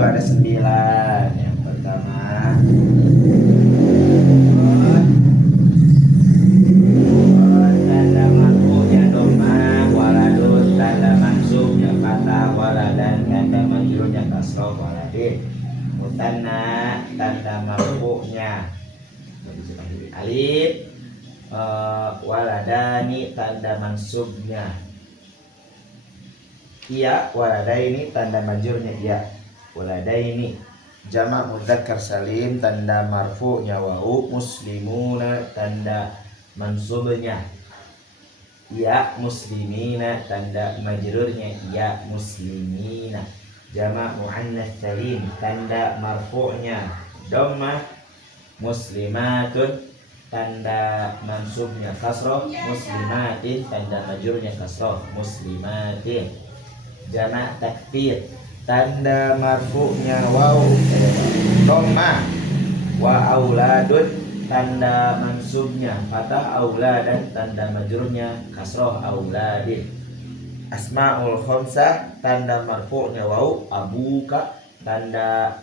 itu ada 9. Yang pertama tanda marfu'nya dhammah, waladun tanda mansubnya fathah, waladan tanda majrurnya kasrah, waladin. Mutanna tanda marfu'nya alif, waladani tanda mansubnya iya, waladaini tanda majrurnya iya, waladaini. Jamak mudzakkar salim tanda marfu'nya wau, muslimuna tanda mansubnya iya, muslimina tanda majrurnya iya, muslimina. Jamak muannats salim tanda marfu'nya dhammah, muslimatun tanda mansubnya kasroh, muslimatin tanda majrurnya kasroh, muslimatin. Jamak takfir tanda marfu'nya waw dhammah, wa auladun tanda mansubnya fathah, auladan tanda majrurnya kasroh, auladin. Asmaul khamsah tanda marfu'nya waw, abuka tanda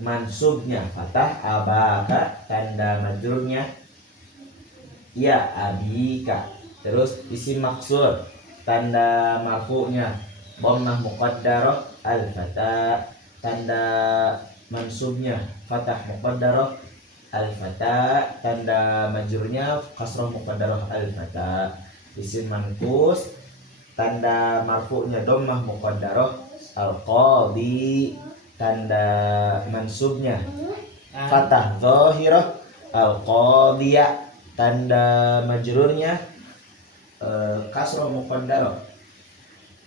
mansubnya fathah, abaka tanda majrurnya ya, abika. Terus isim maksur tanda marfu'nya dhammah muqaddarah, al-fata tanda mansubnya fathah muqaddarah, al-fata tanda majrurnya kasrah muqaddarah, al-fata. Isim manqus tanda marfu'nya dhammah muqaddarah, al-qadi tanda mansubnya fathah zahirah, al-qadiyah tanda majrurnya kasrah muqaddarah,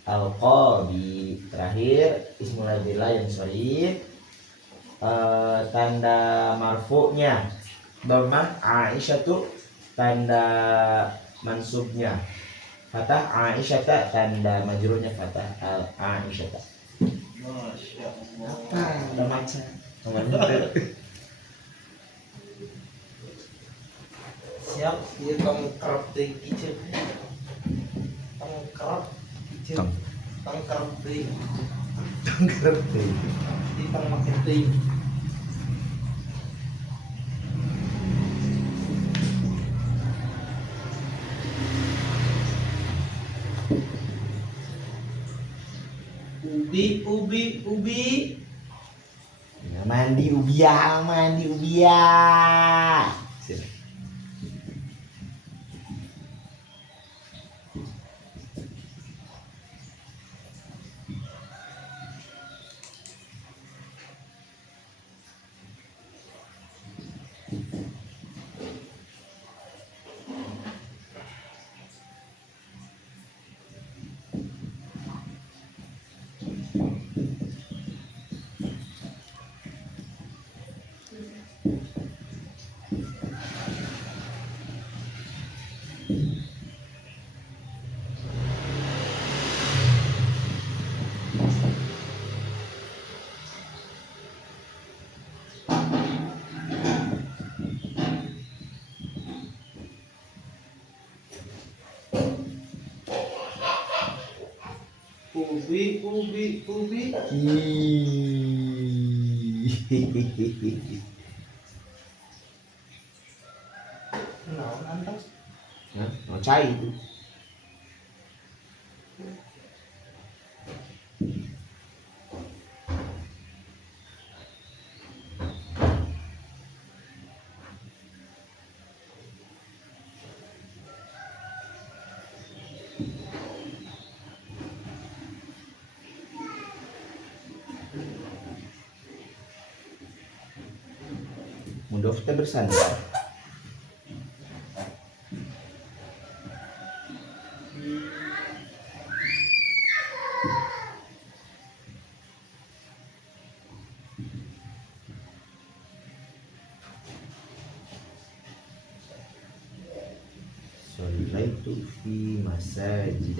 al-qadi. Terakhir ismul adzillah yang sharif tanda marfu'nya dhammah, aisyatu tanda mansubnya fathah, aisyata tanda majrurnya fathah, al-aisyata. Masya Allah. Udah maca. Siap, dia tangkrap deh kicau. Tangkrap kicau. Tangkrap deh. Di tangkrap deh. Ubi. Ya, mandi ubia. Sini. Ubi. Nah, nantang. Mau cai itu. Mudhof teh bersandar. Shallaitu fi masajid.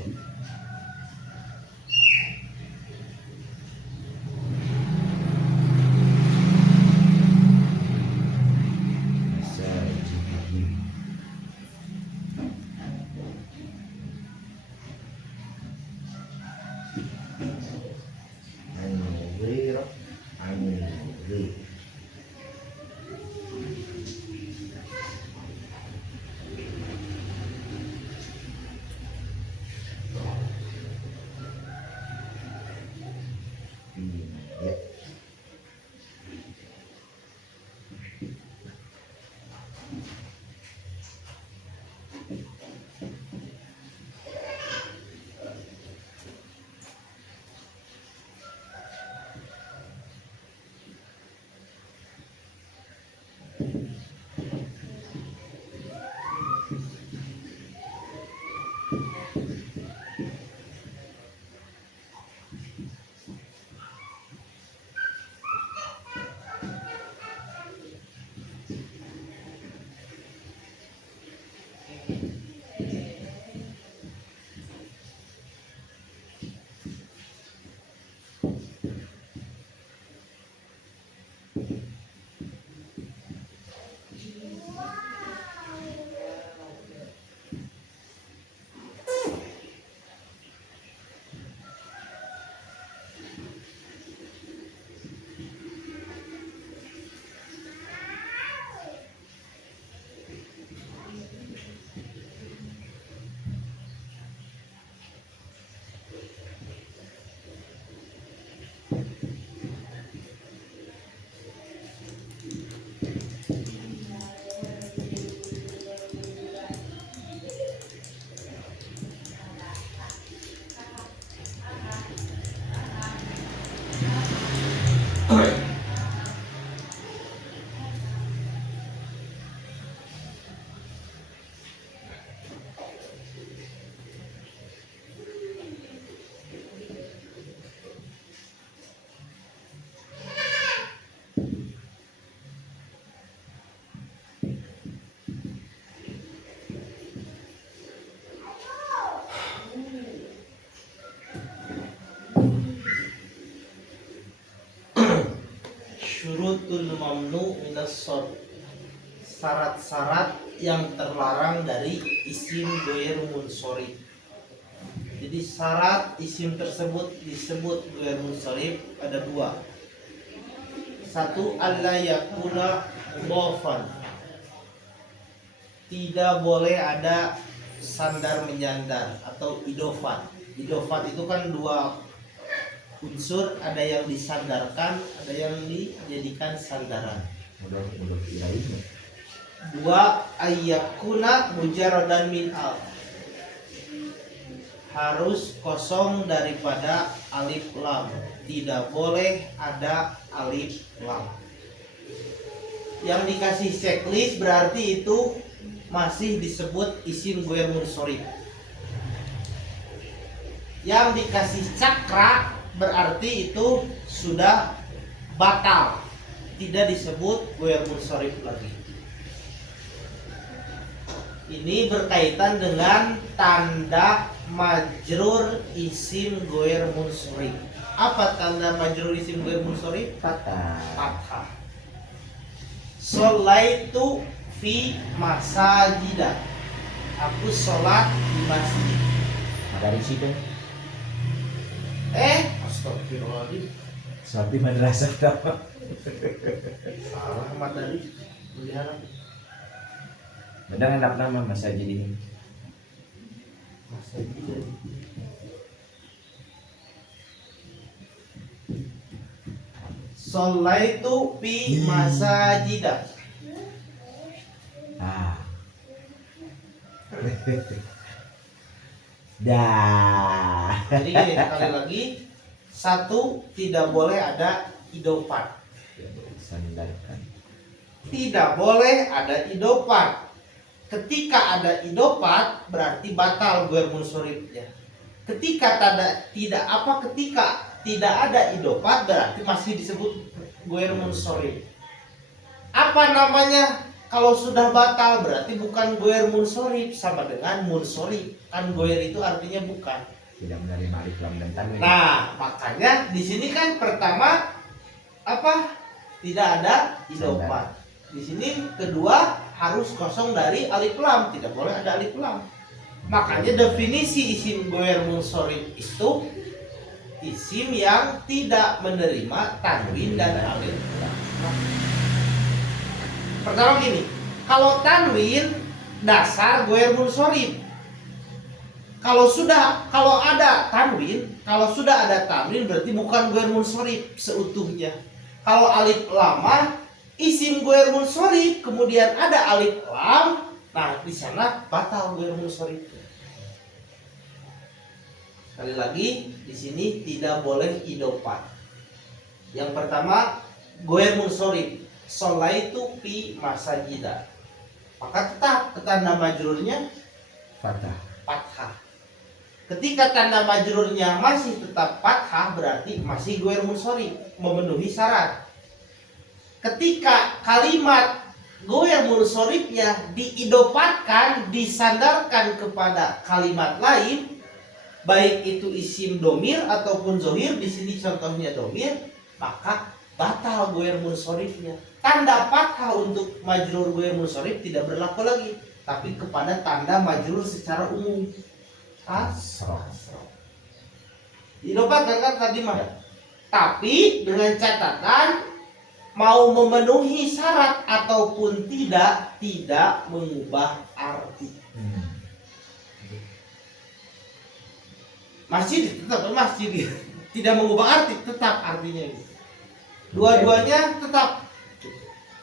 syurutul mamnu minas shorf, syarat-syarat yang terlarang dari isim ghair munsharif. Jadi syarat isim tersebut disebut ghair munsharif ada dua. Satu, alla yakuna mudhafan, tidak boleh ada sandar menyandar atau idofat. Idofat itu kan dua unsur, ada yang disandarkan, ada yang dijadikan sandaran. Mudah kirain. Dua, ayyakuna mujarradan min al, harus kosong daripada alif lam, tidak boleh ada alif lam. Yang dikasih checklist berarti itu masih disebut isim ghair munsharif. Yang dikasih cakra berarti itu sudah batal, tidak disebut ghair munsharif lagi. Ini berkaitan dengan tanda majrur isim ghair munsharif. Apa tanda majrur isim ghair munsharif? Fathah. Fathah. Sholaitu fi masajidah, aku sholat di masjid. Dari situ. Astagfirullahaladzim, Sholat di madrasah apa? salah madari melihara Benar enak nama masjid ini. masjid. Sholaitu fi masajidah. Ah. Dah. Jadi gini, sekali lagi, satu, tidak boleh ada idofat. Sandarkan. Tidak boleh ada idofat. Ketika ada idofat berarti batal ghair munsharifnya. Ketika ketika tidak ada idofat berarti masih disebut ghair munsharif. Apa namanya? Kalau sudah batal berarti bukan ghair munsharif, sama dengan munsharif. Kan ghair itu artinya bukan. Tidak menerima alif lam dan tanwin. Nah, makanya di sini kan pertama apa? Tidak ada idofat. Di sini kedua harus kosong dari alif lam, tidak boleh ada alif lam. Makanya definisi isim ghair munsharif itu isim yang tidak menerima tanwin dan alif lam. Pertama gini, kalau tanwin dasar ghair munsharif. Kalau sudah ada tanwin berarti bukan ghair munsharif seutuhnya. Kalau alif lam isim ghair munsharif kemudian ada alif lam, nah di sana batal ghair munsharif. Sekali lagi di sini tidak boleh idofat. Yang pertama ghair munsharif, sholaitu fi masajidah. Maka tetap tanda majrurnya Fathah. fathah. Ketika tanda majrurnya masih tetap fathah berarti masih ghair munsharif, memenuhi syarat. Ketika kalimat ghair munsharifnya diidopatkan, disandarkan kepada kalimat lain, baik itu isim domir ataupun zohir, di sini contohnya domir, maka batal ghair munsharifnya. Tanda fathah untuk majrur ghair munsharif tidak berlaku lagi, tapi kepada tanda majrur secara umum. Asroh. Diidopatkan kan tadi mah. Tapi dengan catatan mau memenuhi syarat ataupun tidak mengubah arti. Masih tetap masih tidak mengubah arti, tetap artinya. Dua-duanya tetap.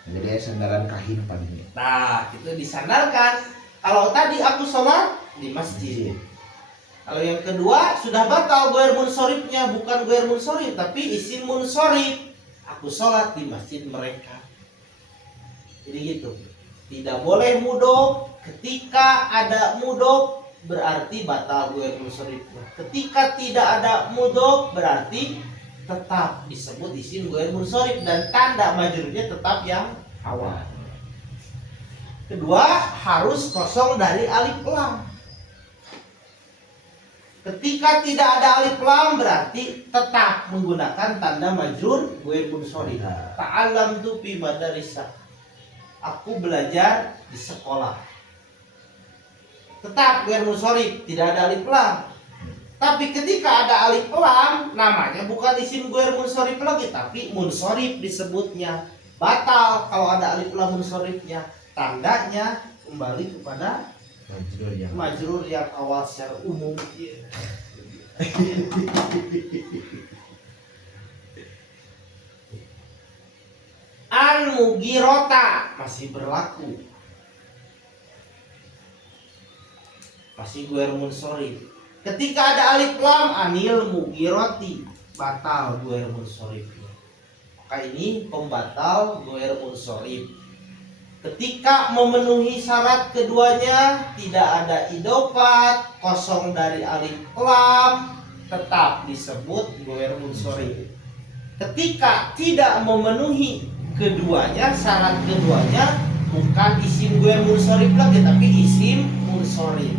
Jadi sandaran kahin palingnya. Nah, itu disandarkan. Kalau tadi aku sholat di masjid. Kalau yang kedua sudah batal ghair munsharifnya, bukan ghair munsharif tapi isim munsharif. Aku sholat di masjid mereka. Jadi gitu. Tidak boleh mudhof. Ketika ada mudhof berarti batal ghair munsharif. Ketika tidak ada mudhof berarti tetap disebut isim ghair munsharif dan tanda majrurnya tetap yang awal. Kedua harus kosong dari alif lam. Ketika tidak ada alif lam berarti tetap menggunakan tanda majrur ghair munsharif. Ta'allamtu fi madrasah. Aku belajar di sekolah. Tetap ghair munsharif, tidak ada alif lam. Tapi ketika ada alif lam, namanya bukan isim ghair munsharif lagi, tapi munsharif disebutnya. Batal kalau ada alif lam munsharifnya. Tandanya kembali kepada majrur yang awal secara umum. An-Mughirota masih berlaku, masih ghair munsharif. Ketika ada alif lam, anil mughiroti, batal ghair munsharifnya. Maka ini pembatal ghair munsharif. Ketika memenuhi syarat keduanya, tidak ada idofat, kosong dari alif lam, tetap disebut ghair munsharif. Ketika tidak memenuhi keduanya, syarat keduanya bukan isim ghair munsharif lagi, tapi isim munsharif.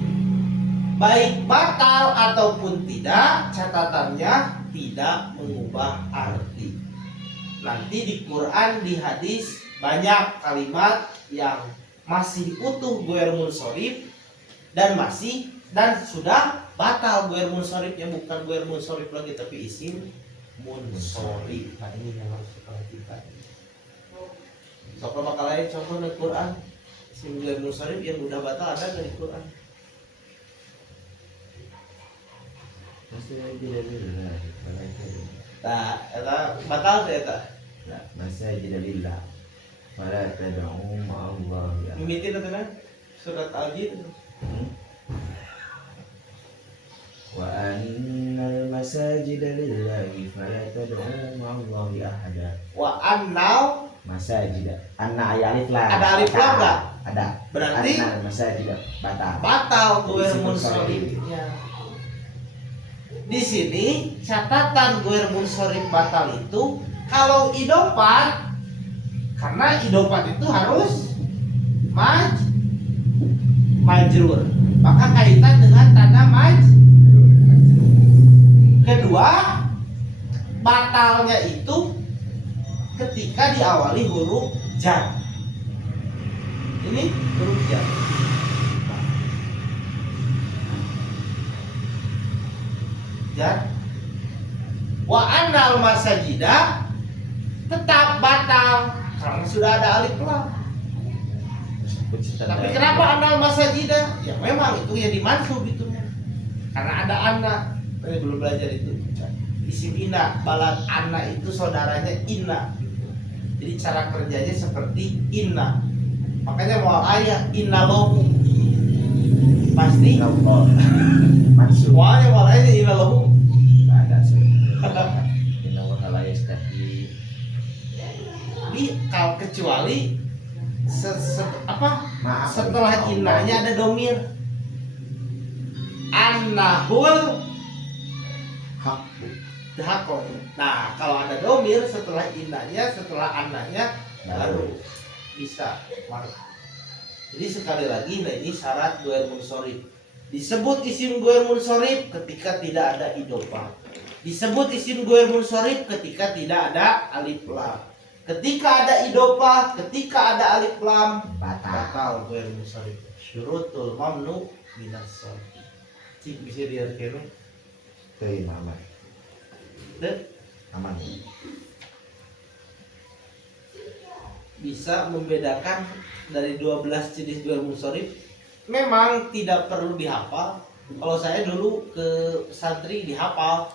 Baik batal ataupun tidak, catatannya tidak mengubah arti. Nanti di Quran, di hadis banyak kalimat yang masih utuh ghair munsharif dan sudah batal ghair munsharifnya, bukan ghair munsharif lagi tapi isim munsharif. Nah ini yang harus diperhatikan. Soal bakal lain contoh di Quran isim ghair munsharif yang udah batal ada dari Quran. Nah, eta batal teh eta. Nah, masajid lillah. Fala tad'u ma'allahi. Mimitin eta surat Al-Jin. Wa annal masajid lillahi fala tad'u ma'allahi ahada. Wa annal Masajid. Anna aya alif lam. Ada alif lam enggak? Ada. Berarti annal masajid batal. Batal ghair munsharifnya. Di sini catatan ghair munsharif batal itu kalau idofat, karena idofat itu harus majrur, maka kaitan dengan tanda kedua, batalnya itu ketika diawali huruf jar. Ini huruf jar. Wa annal masajida tetap batal karena sudah ada alif lam. Tapi kenapa annal masajida? Ya memang itu yang dimansub itu. Karena ada anna. Ini belum belajar itu. Isim inna, balad anna itu saudaranya inna. Jadi cara kerjanya seperti inna. Makanya mau ayat inna lahu. Pasti maksud. Wah, yang malahnya inna lahu. Ada sih. Inna wa la yastahi. Kalau kecuali Maaf, setelah innanya ada domir annahul hakun. Nah kalau ada domir setelah innanya, setelah annanya baru bisa marah. Jadi sekali lagi, nah ini syarat ghair munsharif. Disebut isim ghair munsharif ketika tidak ada idofah. Disebut isim ghair munsharif ketika tidak ada alif lam. Ketika ada idofah, ketika ada alif lam, batal ghair munsharif. Syurutul mamnu minas sharf. Cik bisa diartikan Teuing aman. Aman. Bisa membedakan dari 12 jenis ghair munsharif. Memang tidak perlu dihafal. Kalau saya dulu ke santri dihafal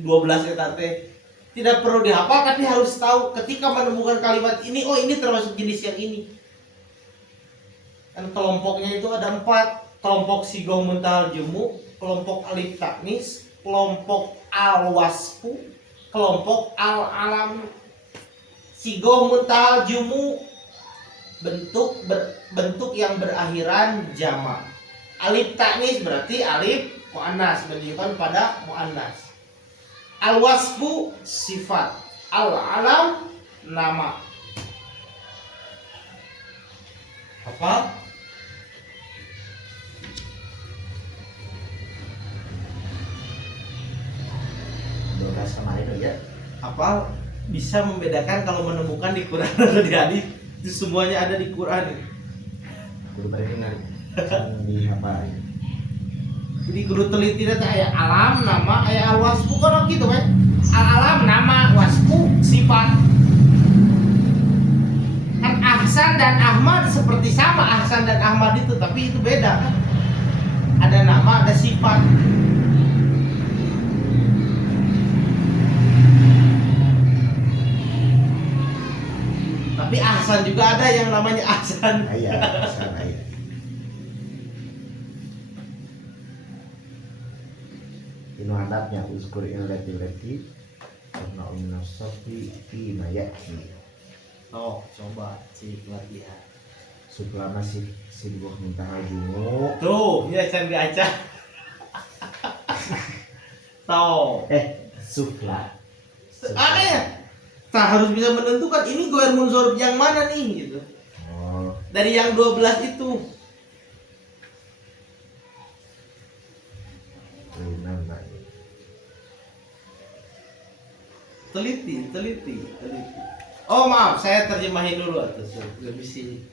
12 etate. Tidak perlu dihafal, tapi harus tahu ketika menemukan kalimat ini, oh ini termasuk jenis yang ini. Kan kelompoknya itu ada 4. Kelompok sigong muntahal jumu, kelompok alif taknis, kelompok al-wasfu, kelompok al-alam. Sigong muntahal jumu bentuk yang berakhiran jama'. Alif taknis berarti alif muannas, menunjukkan pada muannas. Al-wasfu sifat, al-alam nama. Apa? hafal bisa membedakan kalau menemukan di Quran atau di hadis. Itu semuanya ada di Quran. Kudu bari ningali. Di apa? Jadi kudu teliti teh aya alam nama, aya al wasfu kan gitu kan. Al alam nama, wasfu sifat. Kan Ahsan dan Ahmad seperti sama, Ahsan dan Ahmad itu, tapi itu beda kan. Ada nama, ada sifat. Tapi Ahsan juga ada yang namanya Ahsan. Aya, sana aya. Inu hadapnya uzkur illati karena minas safi fi ma ya'ti. Oh, coba cik latihan. Supaya masih sibuk minta junguk. Tuh, ya can diacak. Tuh. Sufla. Aneh ya? Tak harus bisa menentukan ini goer munzorib yang mana nih gitu. Oh, Dari yang 12 itu. nambah. Teliti. Oh maaf, saya terjemahin dulu atau lebih si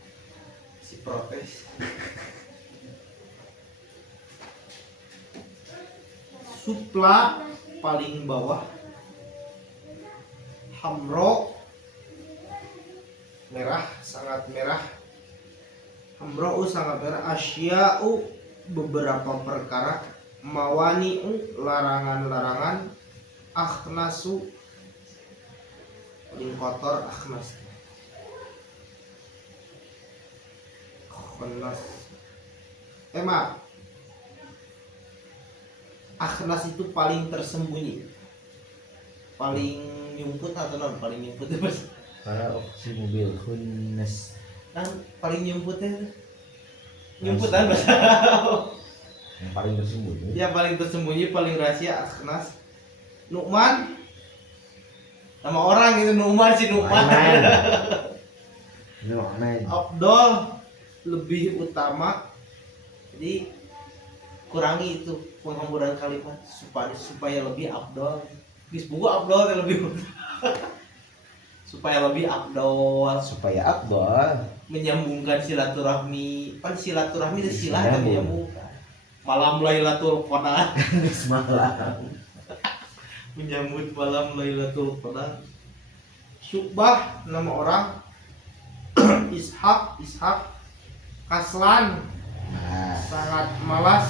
protes. Supla paling bawah, hamro merah, sangat merah. Hamro sangat merah. Asya'u beberapa perkara. Mawani'u larangan-larangan. Akhnasu paling kotor, akhnas. Akhnas. Maaf. Akhnas itu paling tersembunyi. Paling nyumput atau non paling nyumput itu mas? Para opsi mobil khunnas. Kan paling nyumputnya nyumput kan bahasa. Yang paling tersembunyi. Ya paling tersembunyi, paling rahasia, akhnas. Nu'man nama orang itu Nu'man si Nu'man. Nu'man. Abdol lebih utama. Jadi kurangi itu penghamburan kalimat supaya lebih abdol. Disebut abdol yang lebih supaya lebih abdol, Supaya Abdul menyambungkan silaturahmi. Kan silaturahmi itu silah yang Menyambung. menyambungkan. Malam Lailatul Qadar. semalam. Menyambut malam Lailatul Qadar. Syubah nama orang. Ishak Kaslan Nah, sangat malas.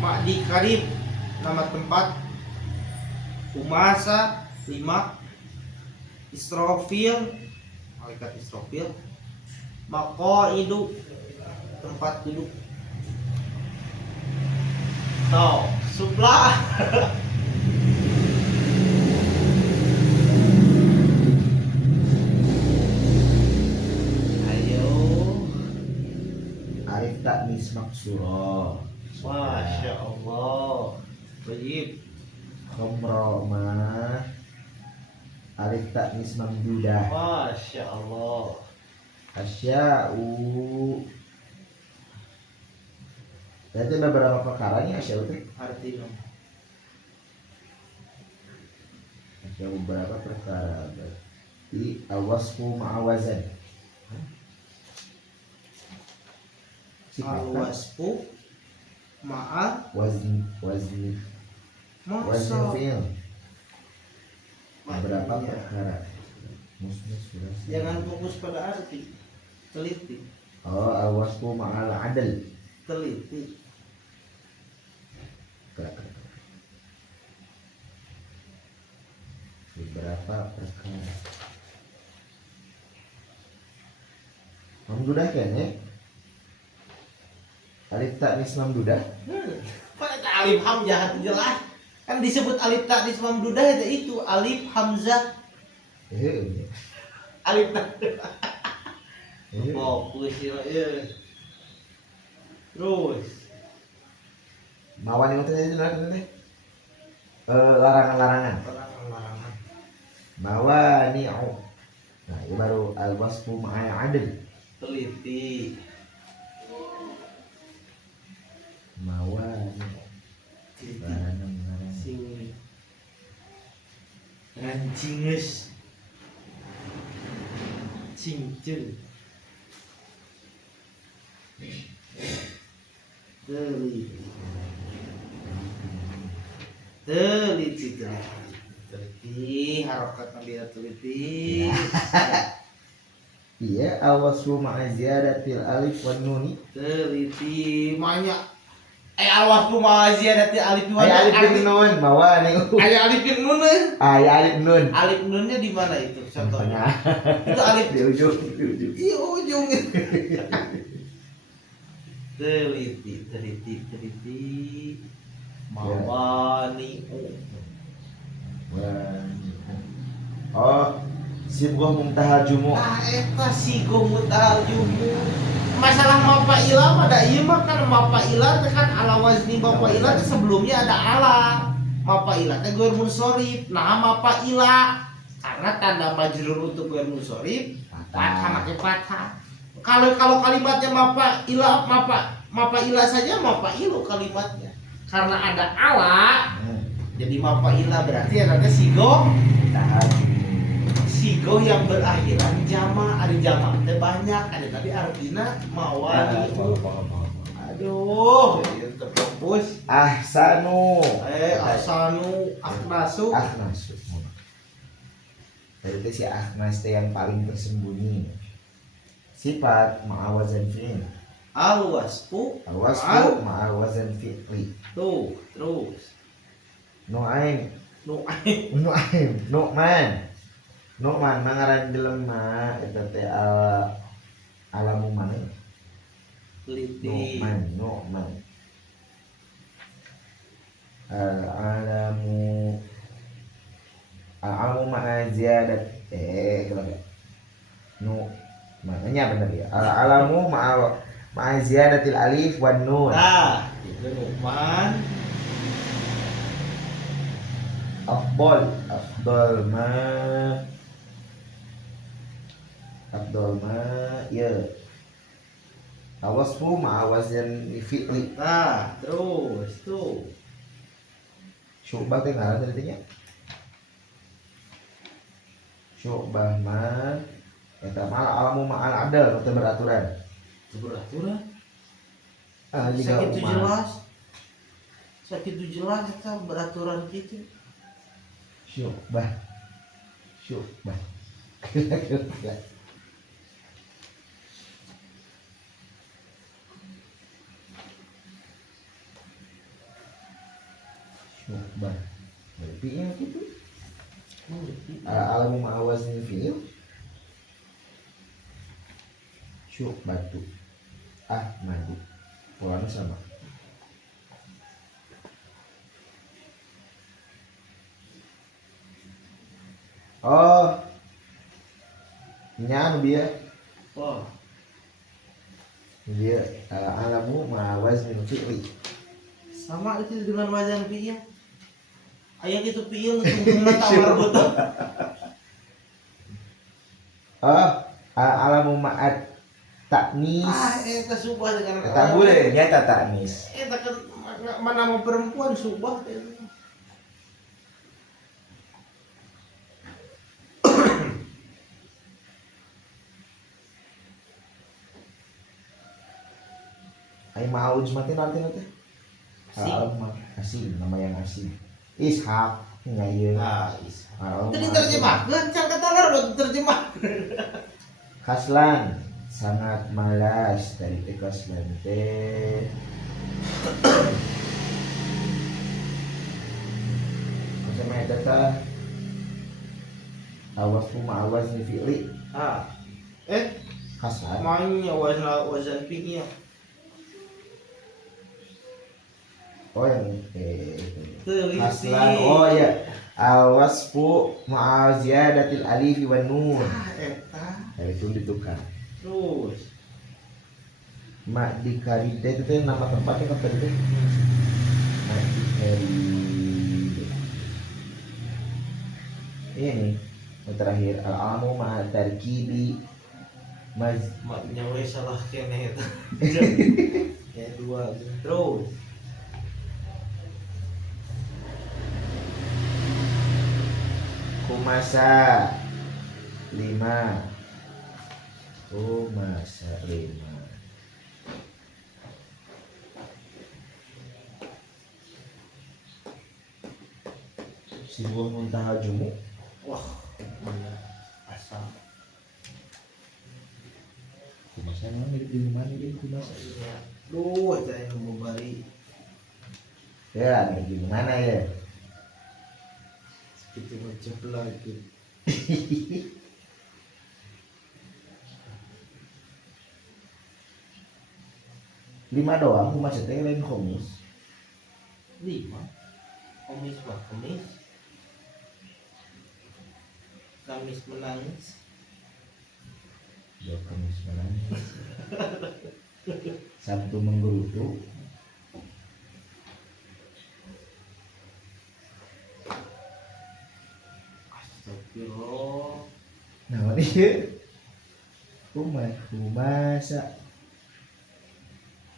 Ma'di Karib nama tempat. Umasa 5. Israfil malaikat Israfil. Maqaidu tempat duduk. Tuh, suplah. Ayo. alif taknis maksuro. Masya Allah. Baik. Khomro ma alif taknis mamdudah. Masya Allah. Asya'u. Berarti beberapa perkaranya asya'u itu. Artinya. Asya'u beberapa perkara. Berarti awasku ma'awazan. Sifat Al-wasfu ma'a wazni masa. fi'il. Beberapa perkara. Musmus sudah. Jangan fokus pada arti. Teliti. Oh, al-wasfu ma'al adl. Teliti. Beberapa perkara. Mamdudah kan ya? Alif taknis mamdudah. Pada alif hamzah itu jelas. Kan disebut alif taknis mamdudah itu alif hamzah. Alif taknis. Fokus ya. Terus Mawan yang tadi teh larangan-larangan. larangan. Mawani'u. Nah, ini baru al-wasfu ma'al adl. Teliti. Mawani'u. Teliti. Larangan-larangan. Sing. anjinges cincin teliti harokat nabila teliti Iya, awasu ma'a ziyadatil alif wan nun. teliti banyak awas tu mazia dati alif Ay alif bin nun, bawa nih. Aya alif bin nun. Ay alif nun. Alif nunnya di mana itu? Contohnya. Tengah. Itu alif Di ujung, di ujung. di ujung. teliti. Mawani. Oh, sibghah muntahal jumu'. Eta sigo mutal jumu. Masalah mapa ilah mah da ieu mah kan mapa ilah teh kan ala wazni mapa ilah teh sebelumnya ada ala. Mapa ilah teh ghair munsharif. Nah mapa ilah karena tanda majrur untuk ghair munsharif fathah make fathah. Kalau kalimatnya mapa ilah saja mapa ilu kalimatnya. Karena ada ala jadi mapa ilah berarti ada sigo yang berakhiran jama, ada jama teh banyak, ada tadi artinya mawani. Aduh, terfokus. Ahsanu. Ahsanu, akhnasu. Akhnasu. Berarti si akhnas teh yang paling tersembunyi. Sifat ma'awazan fi'il. Alwasfu ma'awazan fi'li. Tuh, terus. Nu'aim. Nu'man mangaran jelema eta teh alamu mana? Liti. Nu'man. Alamu ma'a ziyadat kalau maknanya benar ya. Alamu ma'a ziyadatil alif wan nun. Nah, itu Nu'man. Afdal ma ya awasfu ma'awazan fi'li. Nah, terus tuh. Syu'bah teh ngaran tadinya. Syu'bah ma eta mal alamu ma'al adal teu beraturan. Beraturan. Jika Sakit jelas. Sakit jelas eta beraturan kitu. Syu'bah. Syu'bah. Berarti yang gitu. Alamu ma'awazin fi'il. Syu'batu. Ahmadu. Polanya sama. Oh, nya dia. Oh, Dia alamu ma'awazin fi'li. sama itu dengan wazan fi'il. Aya gitu fi'il ngitungna tawar betul. Oh, alamu ma'at taknis. Eta subah dengan Eta boleh nyata taknis. Eta kan mana mau perempuan subah teh. Ai mau jematin nanti. Asing, nama yang asing. Ishak, ngayeun. Itu diterjemahkeun can katalar buat terjemah. Kaslan sangat malas dari kaslan teh. Sama eta teh awasfu ma'awazni fi'li. Kaslan Mainnya wazan fi'il. oh yang kaslan Teliti. oh ya awasfu ma'aziyadatil alif wan nun. Eta. Itu ditukar. Terus. Mak di Karide itu tuh nama tempatnya apa tadi? Mak di Karide. Ini yang terakhir al-amu ma'a tarkibi Maknya we salah kene eta. Ya dua. Terus. Humasa 5. Humasa 5. Sibuah muntaha jumu. Wah, bener. Asal. Humasa emang mirip di mana ini humasa? Iya. Duh, saya mau bari. Ya, mirip di mana ya? Seperti macam lagi. 5 doang, humasa teh lain komis. 5. Komis bah, Kamis. Kamis menangis. Ya komis menangis. Sabtu menggerutu. Astagfirullah. Nah, ini humasa.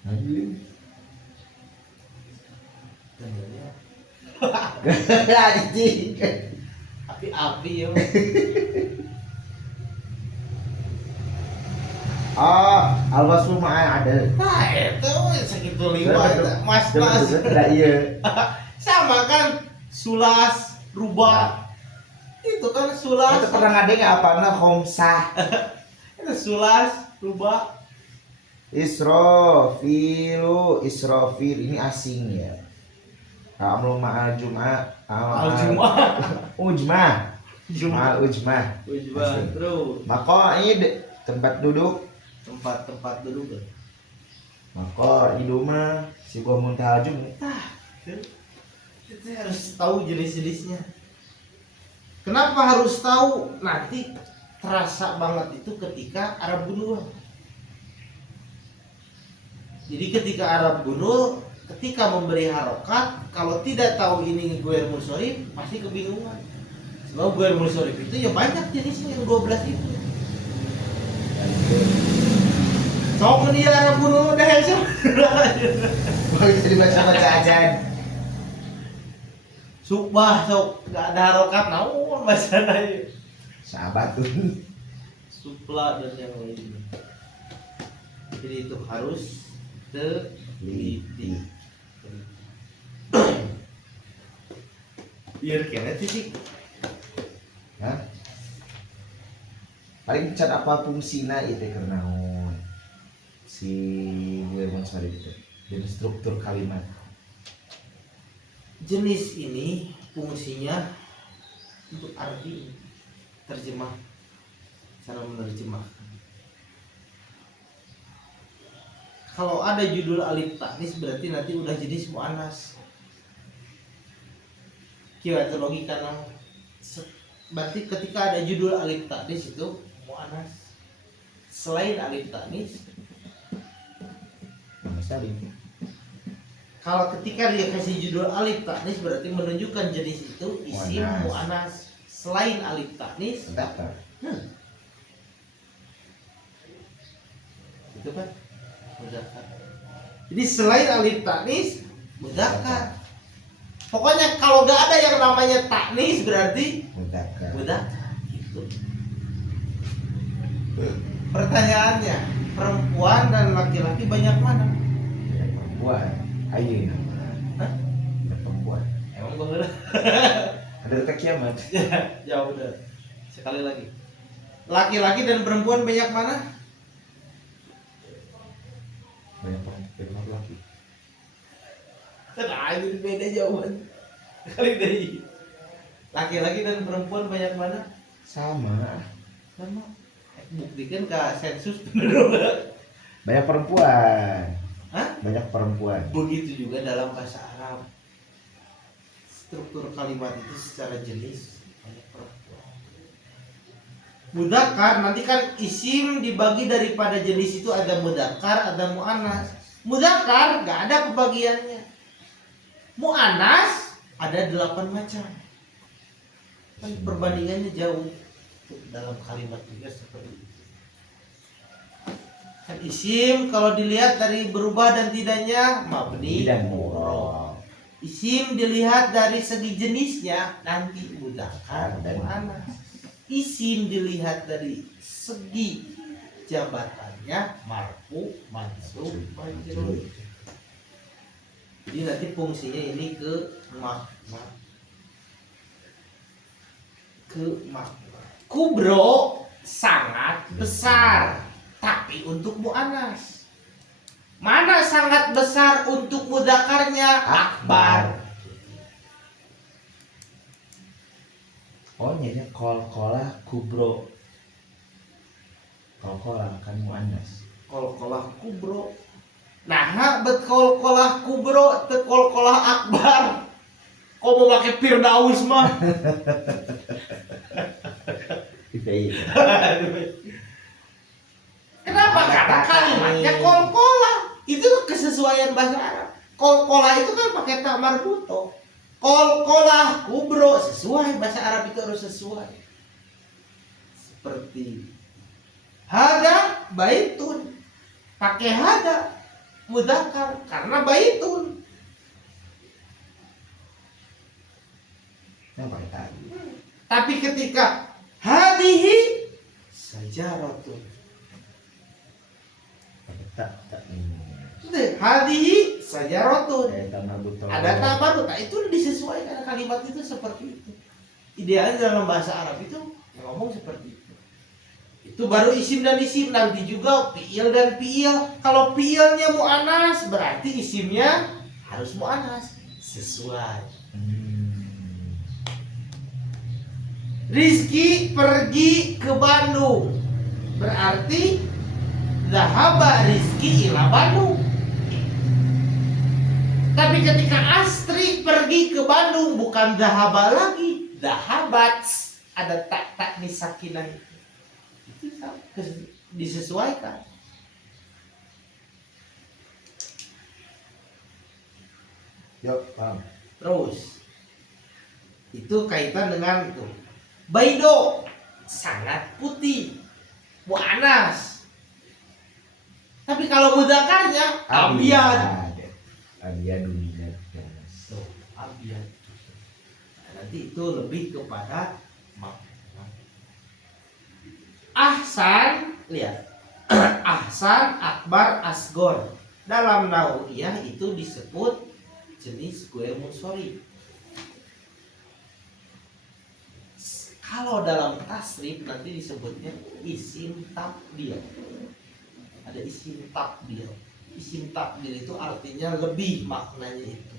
Anjing. Benernya. Anjing. Api-api ya. Oh, alwasul ma'al ada. Nah, itu segitu 5 Mas. Tidak iya. Sama kan sulas, rubah. Itu kan sulas. Itu pernah ada nggak apa nah khomsah. Itu sulas, rubah. Israfil ini asing ya. Amrul ma'al jum'ah. Ujmah. Ma'al ujmah. Asing. Terus Maqaid tempat duduk. tempat dulu kan. Maqaid mah si gua muntahajum. Kita harus tahu jenis-jenisnya. Kenapa harus tahu? Nanti terasa banget itu ketika Arab Gunul. Jadi ketika Arab Gunul, ketika memberi harokat, kalau tidak tahu ini guer musorif, pasti kebingungan. Sebab guer musorif itu ya banyak jenisnya yang 12 itu. Sok dia Arab Gunul udah hebat. Boleh jadi baca-baca ajan. Subah sok nggak ada harokat, naon bahasanya. Sahabat tuh. Supla dan yang lainnya. Jadi itu harus teliti. Biar kena titik. Hah? Paling cat apa fungsina itu karena si gue sorry itu dan struktur kalimat. Jenis ini fungsinya untuk arti terjemah, cara menerjemahkan. Kalau ada judul alif taknis berarti nanti udah jenis muannas. Kira itu logika nama. Berarti ketika ada judul alif taknis itu muannas. Selain alif taknis, Salim. kalau ketika dia kasih judul alif taknis berarti menunjukkan jenis itu isim Muannas. muannas. Selain alif taknis, Mudzakkar. itu kan mudzakkar. Jadi selain alif taknis, mudzakkar. Pokoknya kalau gak ada yang namanya taknis berarti Mudzakkar. mudzakkar. Gitu. Pertanyaannya, perempuan dan laki-laki banyak mana? Ya, perempuan. Ayo nama. Hah? Ya, perempuan. Emang bener? Ada dekat kiamat. Ya udah. Sekali lagi. Laki-laki dan perempuan banyak mana? Banyak perempuan laki. Nah, ini beda jawaban. Kali deh. Laki-laki dan perempuan banyak mana? Sama. Sama. Buktikan ke sensus penduduk. Banyak perempuan. Hah? Banyak perempuan. Begitu juga dalam bahasa Arab. Struktur kalimat itu secara jenis banyak perempuan. Mudzakkar nanti kan isim dibagi daripada jenis itu ada mudzakkar, ada muannas. Mudzakkar nggak ada pembagiannya. Muannas ada 8 macam. Kan perbandingannya jauh dalam kalimat juga seperti itu. Kan isim kalau dilihat dari berubah dan tidaknya mabni Dan murad. Isim dilihat dari segi jenisnya nanti mudzakkar dan muannas. Isim dilihat dari segi jabatannya marfu, mansub, majrur. Jadi nanti fungsinya ini ke makna. Kubro sangat besar, tapi untuk muannas. Mana sangat besar untuk mudzakarnya? Akbar. Oh nyanya kol-kolah kubro. Kol-kolah kan muannas. Kol-kolah kubro. Nah, bet kol-kolah kubro, te kol-kolah akbar. Kok mau pakai Firdaus mah? Kenapa? Karena kalimatnya kol-kolah. Itu kesesuaian bahasa Arab. Kol-kolah itu kan pakai tak marbuto. Kol-kolah kubro sesuai bahasa Arab, itu harus sesuai. Seperti hada baitun, pakai hada mudzakkar karena baitun. Yang pakai tadi. Tapi ketika hadihi sajaratun, Pakai tak. hadihi sajaratun, Tak marbuto. ada tabarut. Nah, itu disesuaikan kalimat itu seperti itu. Idealnya dalam bahasa Arab itu yang ngomong seperti itu. Itu baru isim dan isim. Nanti juga fi'il dan fi'il. Kalau fi'ilnya mu'annas berarti isimnya harus mu'annas sesuai. Rizky pergi ke Bandung, berarti zahaba Rizky ila Bandung. Tapi ketika Astri pergi ke Bandung, bukan zahaba lagi, zahabat. Ada tak di sakinah itu disesuaikan. Yuk, paham. Terus itu kaitan dengan itu. Baido sangat putih, mu'annas. Tapi kalau mudzakarnya abyad. Abyad dunia. Tuh, abyad. Nah, nanti itu lebih kepada makna. Ahsan, lihat. Ahsan, akbar, asgor. Dalam nahuiyah itu disebut jenis guer munsharif. Kalau dalam tasrif nanti disebutnya isim tabdil. Ada isim tabdil. Isim tabdil itu artinya lebih, maknanya itu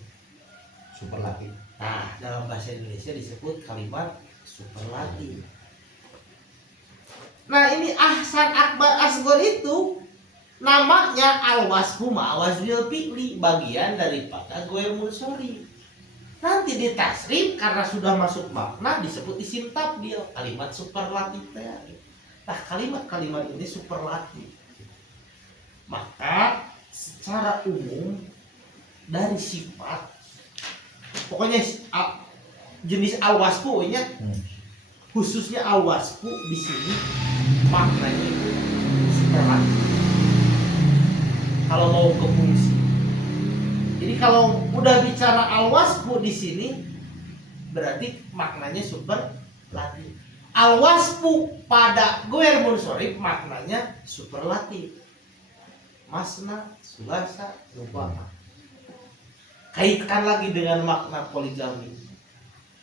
Superlatif. Nah, dalam bahasa Indonesia disebut kalimat superlatif. Nah, ini ahsan, akbar, asgor itu namanya al-wasfu ma'awazil fi'li, bagian daripada guer munsharif. Nanti di tasrif karena sudah masuk makna disebut isim tabdil, kalimat superlatif. Nah, kalimat-kalimat ini superlatif. Maka secara umum dari sifat, pokoknya jenis al-wasfu nya, khususnya al-wasfu di sini maknanya itu superlatif. Kalau mau ke fungsi. Jadi kalau udah bicara al-wasfu di sini berarti maknanya superlatif. Al-wasfu pada guer munsharif maknanya superlatif. Masna, sulasa, ruba. Kaitkan lagi dengan makna poligami.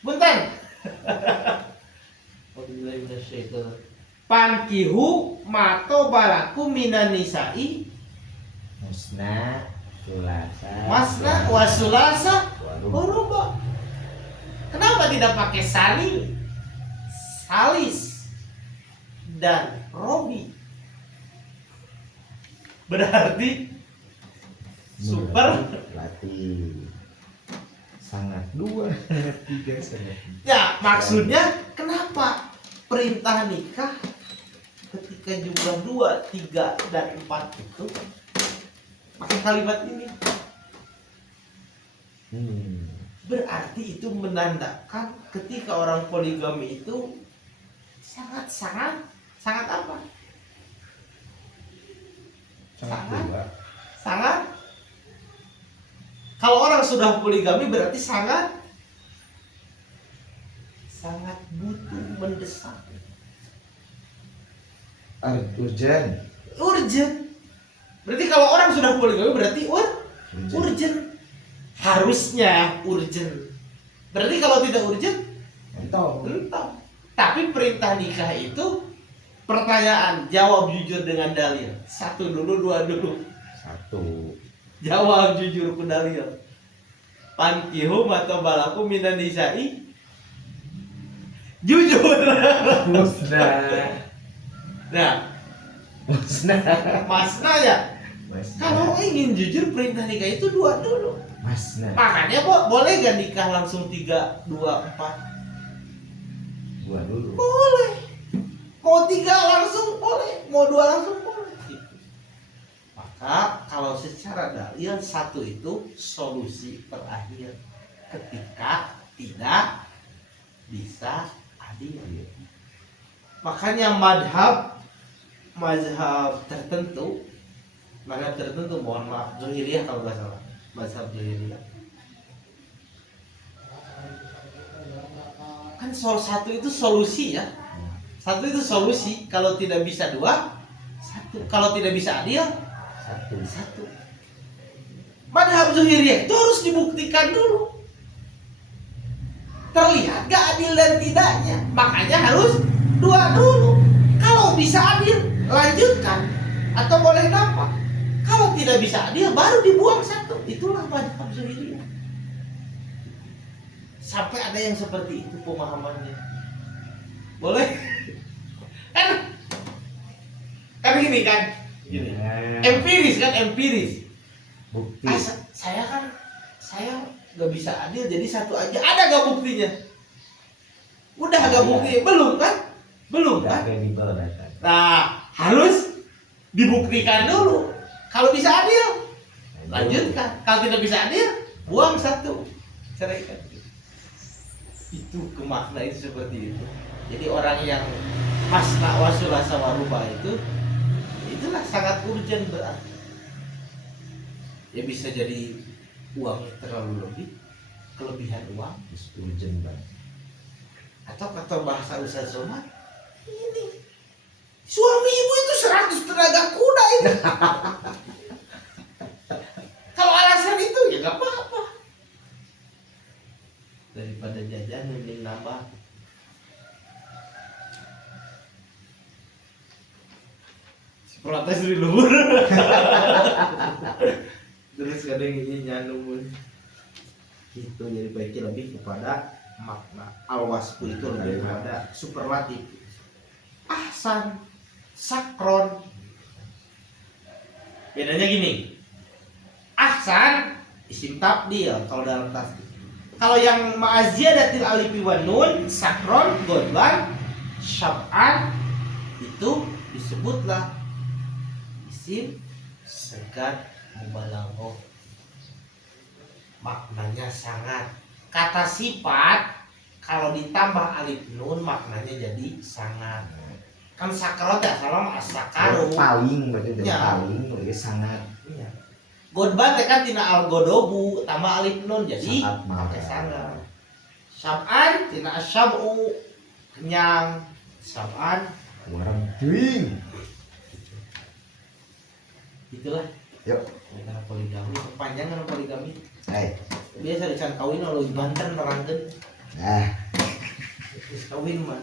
Bentar. Pankihu mato balaku minan nisa'i Musna, sulasa. masna wasulasa waruba. Kenapa tidak pakai salil, salis, dan robi? Berarti super latih. Sangat dua, tiga sangat. ya, maksudnya kenapa perintah nikah ketika jumlah 2, 3, dan 4 itu pakai kalimat ini? Berarti itu menandakan ketika orang poligami itu sangat apa? Sangat dua. Sangat. Kalau orang sudah poligami berarti sangat butuh, mendesak, urgent. Berarti kalau orang sudah poligami berarti urgent. Harusnya urgent. Berarti kalau tidak urgent, Entah. Tapi perintah nikah itu pertanyaan, jawab jujur dengan dalil. 1 dulu, 2 dulu. 1. Jawab jujur ku dalil. Pankihum atau balaku minan nisa'i. Jujur. Musnah. Nah, masna ya. Kalau Masnah. ingin jujur perintah nikah itu 2 dulu. Masnah. Makanya boleh gak nikah langsung 3, 2, 4? 2 dulu. Boleh. Mau 3 langsung boleh, mau 2 langsung boleh. Gitu. Maka kalau secara dalil 1 itu solusi terakhir ketika tidak bisa adil. Makanya mazhab tertentu, mohon maaf, Zuhiriyah kalau nggak salah, mazhab Zuhiriyah. Kan soal 1 itu solusi ya. 1 itu solusi, kalau tidak bisa 2, 1. Kalau tidak bisa adil, 1. Madhab Zuhiriyah itu harus dibuktikan dulu. Terlihat gak adil dan tidaknya, makanya harus 2 dulu. Kalau bisa adil, lanjutkan atau boleh nambah. Kalau tidak bisa adil, baru dibuang 1. Itulah madhab Zuhiriyah. Sampai ada yang seperti itu pemahamannya. Boleh? Kan gini kan? Gini. Empiris. Bukti. Saya nggak bisa adil, jadi 1 aja. Ada gak buktinya? Udah gak bukti? Belum kan? Kredibel data. Nah, harus dibuktikan dulu. Kalau bisa adil, lanjutkan. Kalau tidak bisa adil, buang 1, ceraikan. Itu kemakna itu seperti itu. Jadi orang yang masna wasulah sama rubah itulah sangat urgent berarti. Ya bisa jadi uangnya terlalu lebih, kelebihan uang, Urgent banget. atau kata bahasa Ustaz Somad, ini suami ibu itu 100 tenaga kuda ini. Kalau alasan itu ya gak apa-apa. Daripada jajan mending nambah. Si protes di luhur. Terus kadang ini nyanum itu, jadi baiknya lebih kepada makna. Al-wasfu itu lebih kepada superlatif. Ahsan, sakron. Bedanya gini. Ahsan isim tabdil kalau dalam tasdid. Kalau yang ma'aziyadatil alifi wan nun, sakron, godban, syab'an, itu disebutlah isim segat mubalaghah. Maknanya sangat. Kata sifat kalau ditambah alif nun maknanya jadi sangat. Kan sakron ya salam as-sakaru. Paling berarti dari Ya. paling berarti sangat. Iya. Godban teh kan tina al-godobu tambah alif nun jadi Sangat pakai mahal. sangat. Syab'an tina asyabu kenyang. Syab'an Warang cuing. itulah. Yuk. Karena poligami kepanjangan poligami. Hai. Biasa dican kawin kalau banten nerangkeun. Nah. Terus kawin mah.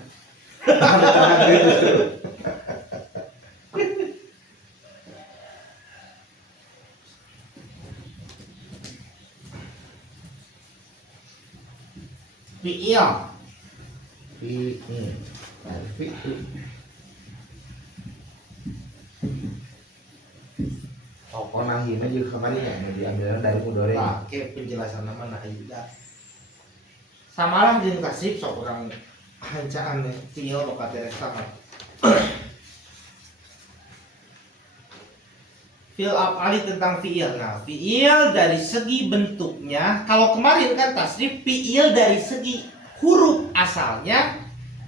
Fi'il. Fi'il. Fi'il. Oh nahina juga kemarin ya mau diambil dari mudore. Pakai penjelasan nama nahidah. Samalah jeung kasih sok urang hancaan fi'il boka teres sangat. Fi'il af'ali tentang fi'il. Nah, fi'il dari segi bentuknya, kalau kemarin kan tasrif fi'il dari segi huruf asalnya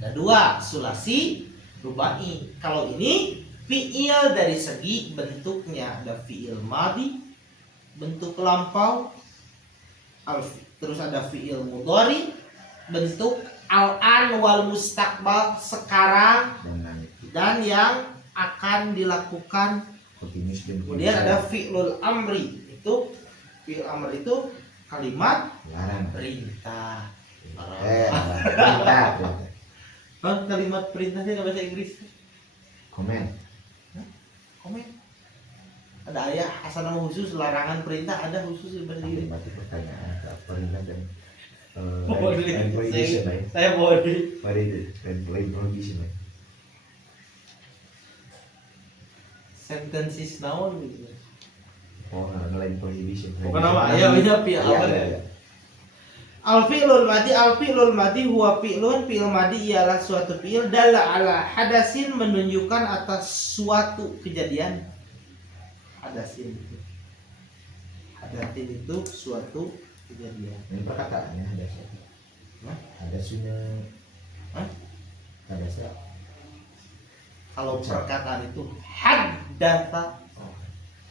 ada 2, sulasi, rubai. Kalau ini fi'il dari segi bentuknya ada fi'il madhi, bentuk lampau, terus ada fi'il mudhari bentuk al-an wal mustaqbal sekarang dan nanti dan yang akan dilakukan. continuous dan Kemudian ada fi'lul amri, itu fi'il amr itu kalimat larang. perintah. Perintah. Bang, kalimat perintahnya dalam bahasa Inggris Komen. komen. Ada ayat asal nama khusus, larangan perintah ada khusus di bahasa Inggris. Kalimat pertanyaan perintah dan Boleh. prohibition lah. Saya boleh. Prohibition lah. Sentences naon gitu. Oh, lain prohibition. Bukan nama ayat ini fi'il amr. Al-fi'lul madi huwa fi'lun, fi'il madi ialah suatu fi'il dalla ala hadasin, menunjukkan atas suatu kejadian. Hadasin itu suatu kejadian. Ini perkataannya ada satu. Hah? Ada sunya. Hah? Ada satu. Kalau perkataan itu haddatsa.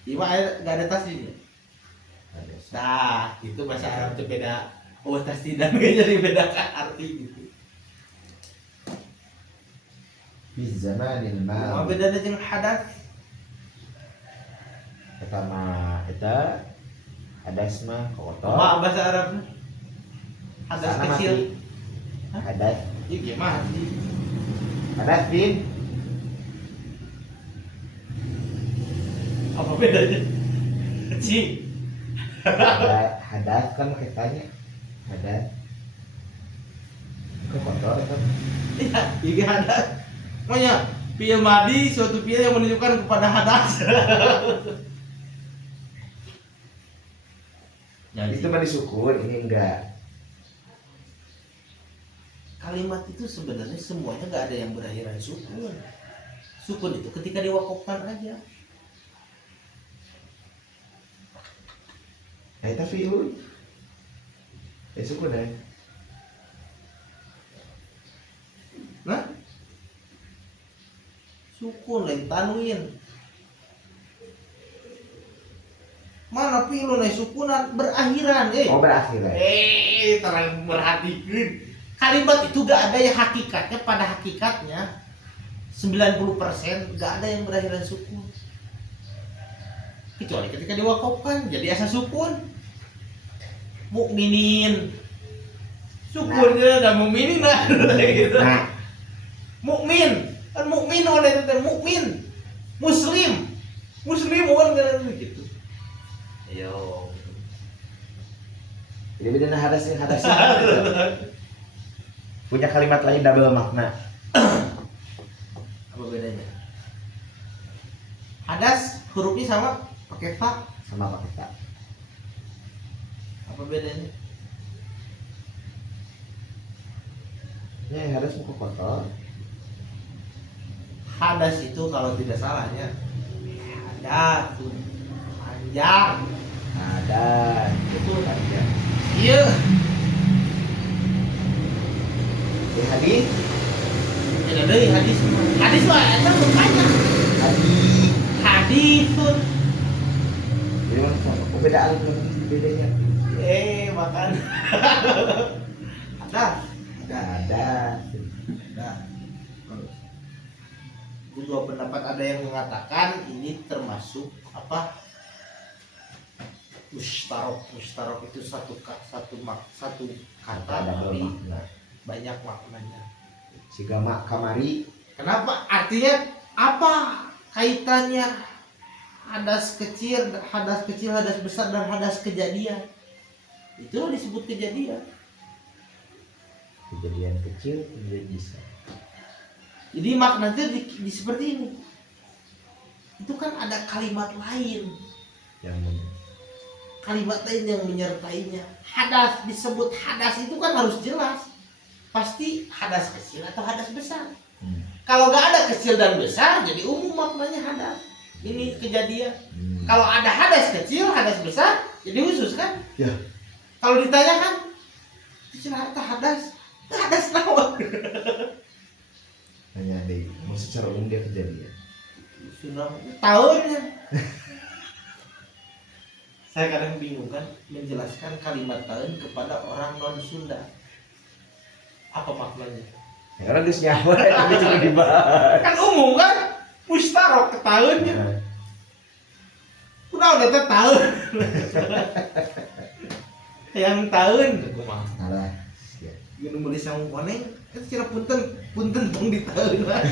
Iya, enggak ada tasdidnya. Ada satu. Nah, itu bahasa Arab itu beda. Oh, tasdid dan jadi beda arti gitu. Fi zamanil Apa mal. bedanya dengan hadas? Pertama eta hadas mah kotor. Apa bahasa Arabnya? Hadas Sana kecil. mati. Hah? Hadas. Iya gimana sih? Hadas bin. Apa bedanya? Kecil. Hadas kan katanya. Hadas. Itu kotor kan. Iya, iya hadas. Makanya fi'il madi suatu fi'il yang menunjukkan kepada hadas. Itu mah disukun, ini enggak. Kalimat itu sebenarnya semuanya nggak ada yang berakhiran sukun. Sukun itu ketika diwakafkan aja. Nah, itu fi'ul. Sukun ya. Nah, sukun lain tanwin. Mana fi'lun lain sukunan berakhiran, Oh, berakhir ya. terang merhatikan. Kalimat itu gak ada yang hakikatnya, pada hakikatnya 90% gak ada yang berakhiran sukun. Kecuali ketika diwakafkan jadi asa sukun. Mukminin. Sukunnya ada mukminin lah gitu. Nah, Mukmin, kan mukmin oleh itu mukmin. Muslim. Muslim kan gitu. Yo. jadi bedanya hadas yang hadas. Punya kalimat lain double makna. Apa bedanya? Hadas hurufnya sama pakai fa. Sama pakai tak. Apa bedanya? Ya, yang hadas muka kotor. Hadas itu kalau tidak salahnya hadas panjang. Hadas. Itu Panjang. iya. Di hadis. Tidak ada hadis. Hadis mah ada makanya. Hadis. Hadisun. Jadi mana sama? Oh, beda alif bedanya. Makan. Hadas. Hadas. Nah, itu dua pendapat, ada yang mengatakan ini termasuk apa? Mustarok itu satu kata Ada tapi makna. banyak maknanya. Sigama kamari. Kenapa? Artinya apa kaitannya hadas kecil, hadas besar dan hadas kejadian? Itu disebut kejadian. Kejadian kecil kejadian bisa. Jadi maknanya di seperti ini. Itu kan ada kalimat lain. Kalimat lain yang menyertainya. Hadas, disebut hadas itu kan harus jelas. Pasti hadas kecil atau hadas besar. Kalau nggak ada kecil dan besar, jadi umum maknanya hadas. Ini kejadian. Kalau ada hadas kecil, hadas besar, jadi khusus kan? Ya. Kalau ditanyakan, itu hadas naon? Hanya deh, mau secara umum dia kejadian. Tahunnya. Saya kadang bingung kan menjelaskan kalimat taeun kepada orang non Sunda. Apa maknanya? Ya, karena geus nyawa tapi cuma dibahas. Kan umum kan, mustarok ke taeunnya. Udah taeun. Yang taeun kumaha? Salah. Geus nulis yang koneng, eta cenah punten tong ditaeun lah.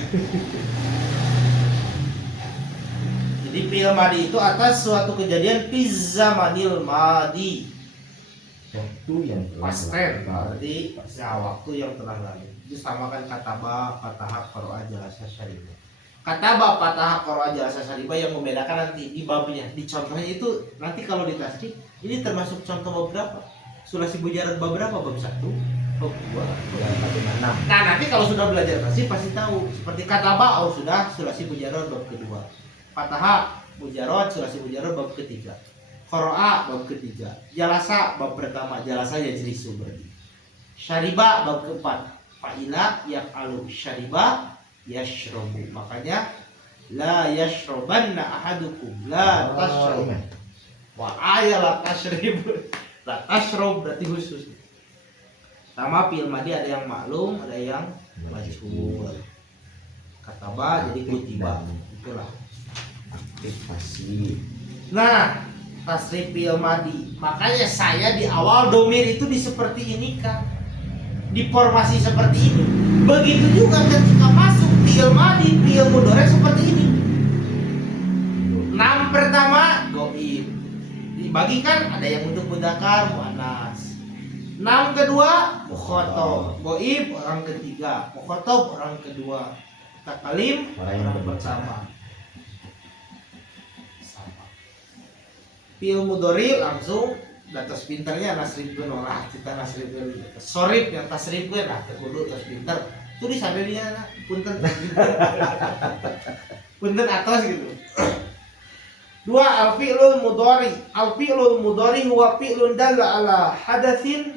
Jadi fi'il madi itu atas suatu kejadian fi zamanil madi. Waktu yang Past tense berarti waktu yang telah lalu. Itu samakan kataba, fataha, qara'a, jalasa, syariba. Kataba, fataha, qara'a, jalasa, syariba yang membedakan nanti di babnya, di contohnya itu nanti kalau di tasrif ini termasuk contoh bab berapa? Sulasi bujarat bab berapa? Bab 1, bab 2, bab 6. Nah, nanti kalau sudah belajar tasrif pasti tahu. Seperti kataba, oh sudah sulasi bujarat bab kedua. Fataha, bujarat, sulasi bujarat bab ketiga. Qara'a bab ketiga, jalasa bab pertama, jalasa yajlisu berarti. Syariba bab keempat, fa'ila yaf'alu, syariba yashrabu. Makanya la yashrabanna ahadukum, la tashrab. Wa ayala tashrib. La tashrab berarti khusus. Sama fi'il madi ada yang maklum, ada yang majhul. Kataba jadi kutiba. Itulah aktivasi. Nah, tasrif fi'il madi. Makanya saya di awal domir itu di seperti ini kan. Di formasi seperti ini. Begitu juga ketika masuk fi'il madi, fi'il mudhari seperti ini. Nam pertama goib. Dibagikan ada yang untuk mudzakkar, muannas. Nam kedua mukhathab. Goib orang ketiga, mukhathab orang kedua. Takalim orang pertama. Fi'il mudhari langsung datas pinternya nasrifkeun orang kita nasrifkeun sorif yang tasrifkeun nah kudu tos pinter tulis sadeunya punten punten atas gitu. Dua al-fi'lul mudhari huwa fi'lun dalla ala hadatsin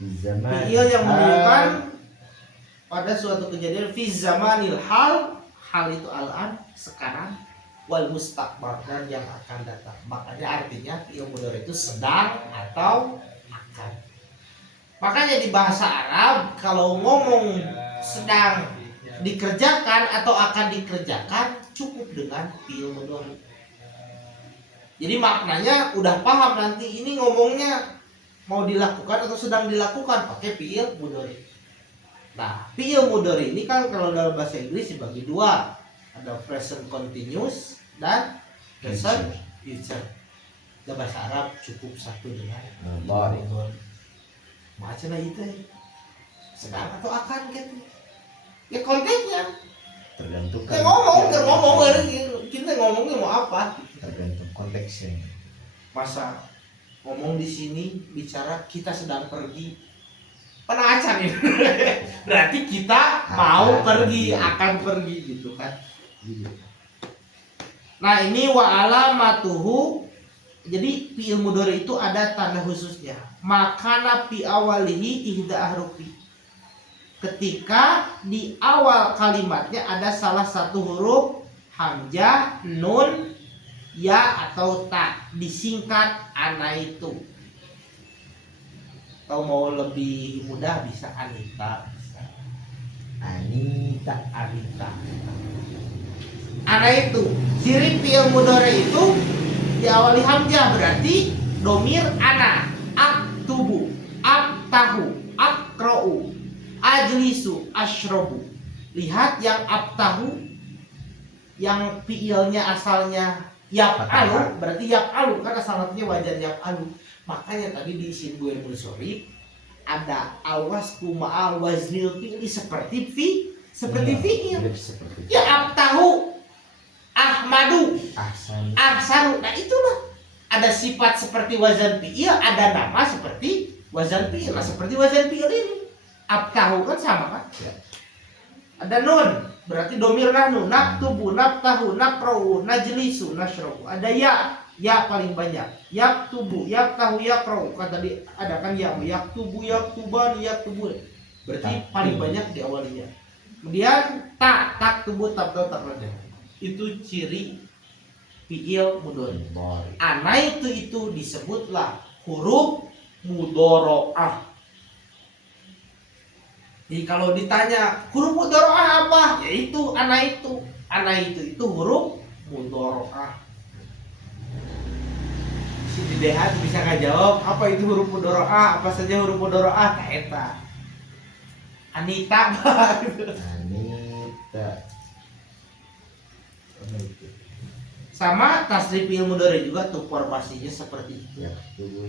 fi'il yang menunjukkan pada suatu kejadian fi zamanil hal itu al-an sekarang wal mustaqbal dan yang akan datang. Makanya artinya fi'il mudhari itu sedang atau akan. Makanya di bahasa Arab kalau ngomong sedang dikerjakan atau akan dikerjakan cukup dengan fi'il mudhari. Jadi maknanya udah paham nanti ini ngomongnya mau dilakukan atau sedang dilakukan pakai fi'il mudhari. Nah, fi'il mudhari ini kan kalau dalam bahasa Inggris dibagi dua. Ada present continuous dan present future. Dalam bahasa Arab cukup satu dengan mudhari. Macamnya itu sedang atau akan gitu. Ya konteksnya tergantung kita ngomongnya mau apa? Tergantung konteksnya. Masa ngomong di sini bicara kita sedang pergi penacan ini. Berarti kita mau pergi, akan pergi gitu kan. Nah ini wa alamatuhu. Jadi fi'il mudhari itu ada tanda khususnya. Makana fi awalihi ihda ahrufi. Ketika di awal kalimatnya ada salah satu huruf hamzah, nun, ya atau ta, disingkat ana itu. Atau mau lebih mudah bisa Anita. Anita. Ana itu ciri fi'il mudhari itu diawali hamzah berarti domir ana, aktubu, abtahu, akra'u, ajlisu, ashrabu. Lihat yang abtahu yang fi'ilnya asalnya yaf'alu berarti yaf'alu kan asal artinya wajan yaf'alu. Makanya tadi di isim gue munsharif ada alwasfu ma'al waznil fi'li seperti fi'il. Ya abtahu Ahmadu, Ahsanu. Nah itulah ada sifat seperti wazan fi'il, ada nama seperti wazan fi'il. Nah seperti wazan fi'il ini abtahu kan sama kan? Ya. Ada nun, berarti domir nahnu, naktubu, naftahu, nakra'u, najlisu, nashrabu. Ada ya paling banyak. Yaktubu, yaktahu, yakra'u. Kan tadi ada kan yaktubu, yaktuban, yaktubun. Berarti paling banyak di awalnya. Kemudian taktubu, tabdal, takrada. Itu ciri fiil mudhari. Mudhari. Ana itu disebutlah huruf mudharaah. Jadi kalau ditanya huruf mudharaah apa? Yaitu ana itu. Ana itu huruf mudharaah. Si Dedehan bisa ngajawab apa itu huruf mudharaah? Apa saja huruf mudharaah? Tah eta. Anita. Anita. Apa itu? Sama tasrif fiil mudhari juga tuh formasinya seperti itu. Ya, tubuh.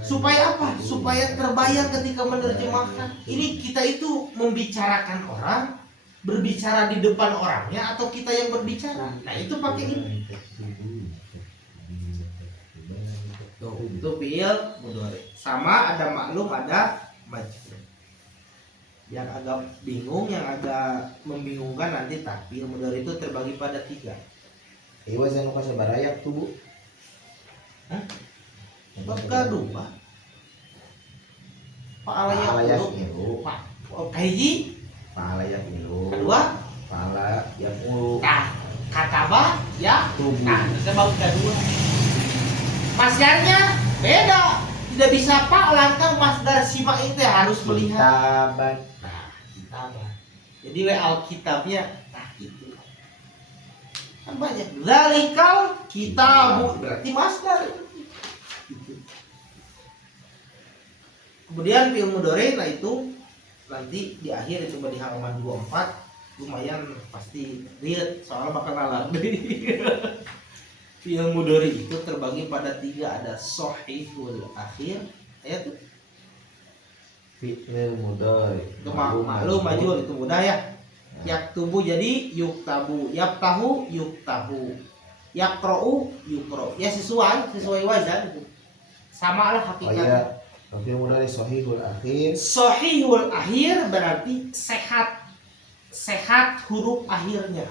Supaya apa? Supaya terbayang ketika menerjemahkan. Ini kita itu membicarakan orang, berbicara di depan orangnya atau kita yang berbicara. Nah, itu pakai ini. Tuh, itu fiil mudhari. Sama ada maklum, ada majhul. Yang agak bingung, yang agak membingungkan nanti tak fiil mudhari itu terbagi pada 3. Iwa saya nuka sabarayak tubuh. Hah? Bab kedua. Fa'alayak niru. Pak. Kahiji. Fa'alayak niru. Kedua. Fa'alayak mulu. Nah, kataba ya. Tubuh. Nah, itu bab kedua. Masdarnya beda. Tidak bisa pak langkah masdar simak itu harus melihat. Kitaban. Nah, kitaban. Jadi alkitabnya nah gitu. Kan banyak. Zalikal kitabu berarti masdar. Gitu. Kemudian fi'il mudhari nah itu nanti di akhir itu di halaman 24 lumayan pasti lihat soalnya bakal ngalar. Fi'il mudhari itu terbagi pada 3, ada shahihul akhir ya tuh. Fi'il mudhari. Itu maklum majhul itu mudah ya. Yaktubu jadi yuktabu, yaftahu yuktahu, yaqra'u yuqra'u. Ya sesuai wazan itu. Sama lah Oh hakikatnya. iya. Fi'il mudhari sahihul akhir. Sahihul akhir berarti sehat huruf akhirnya.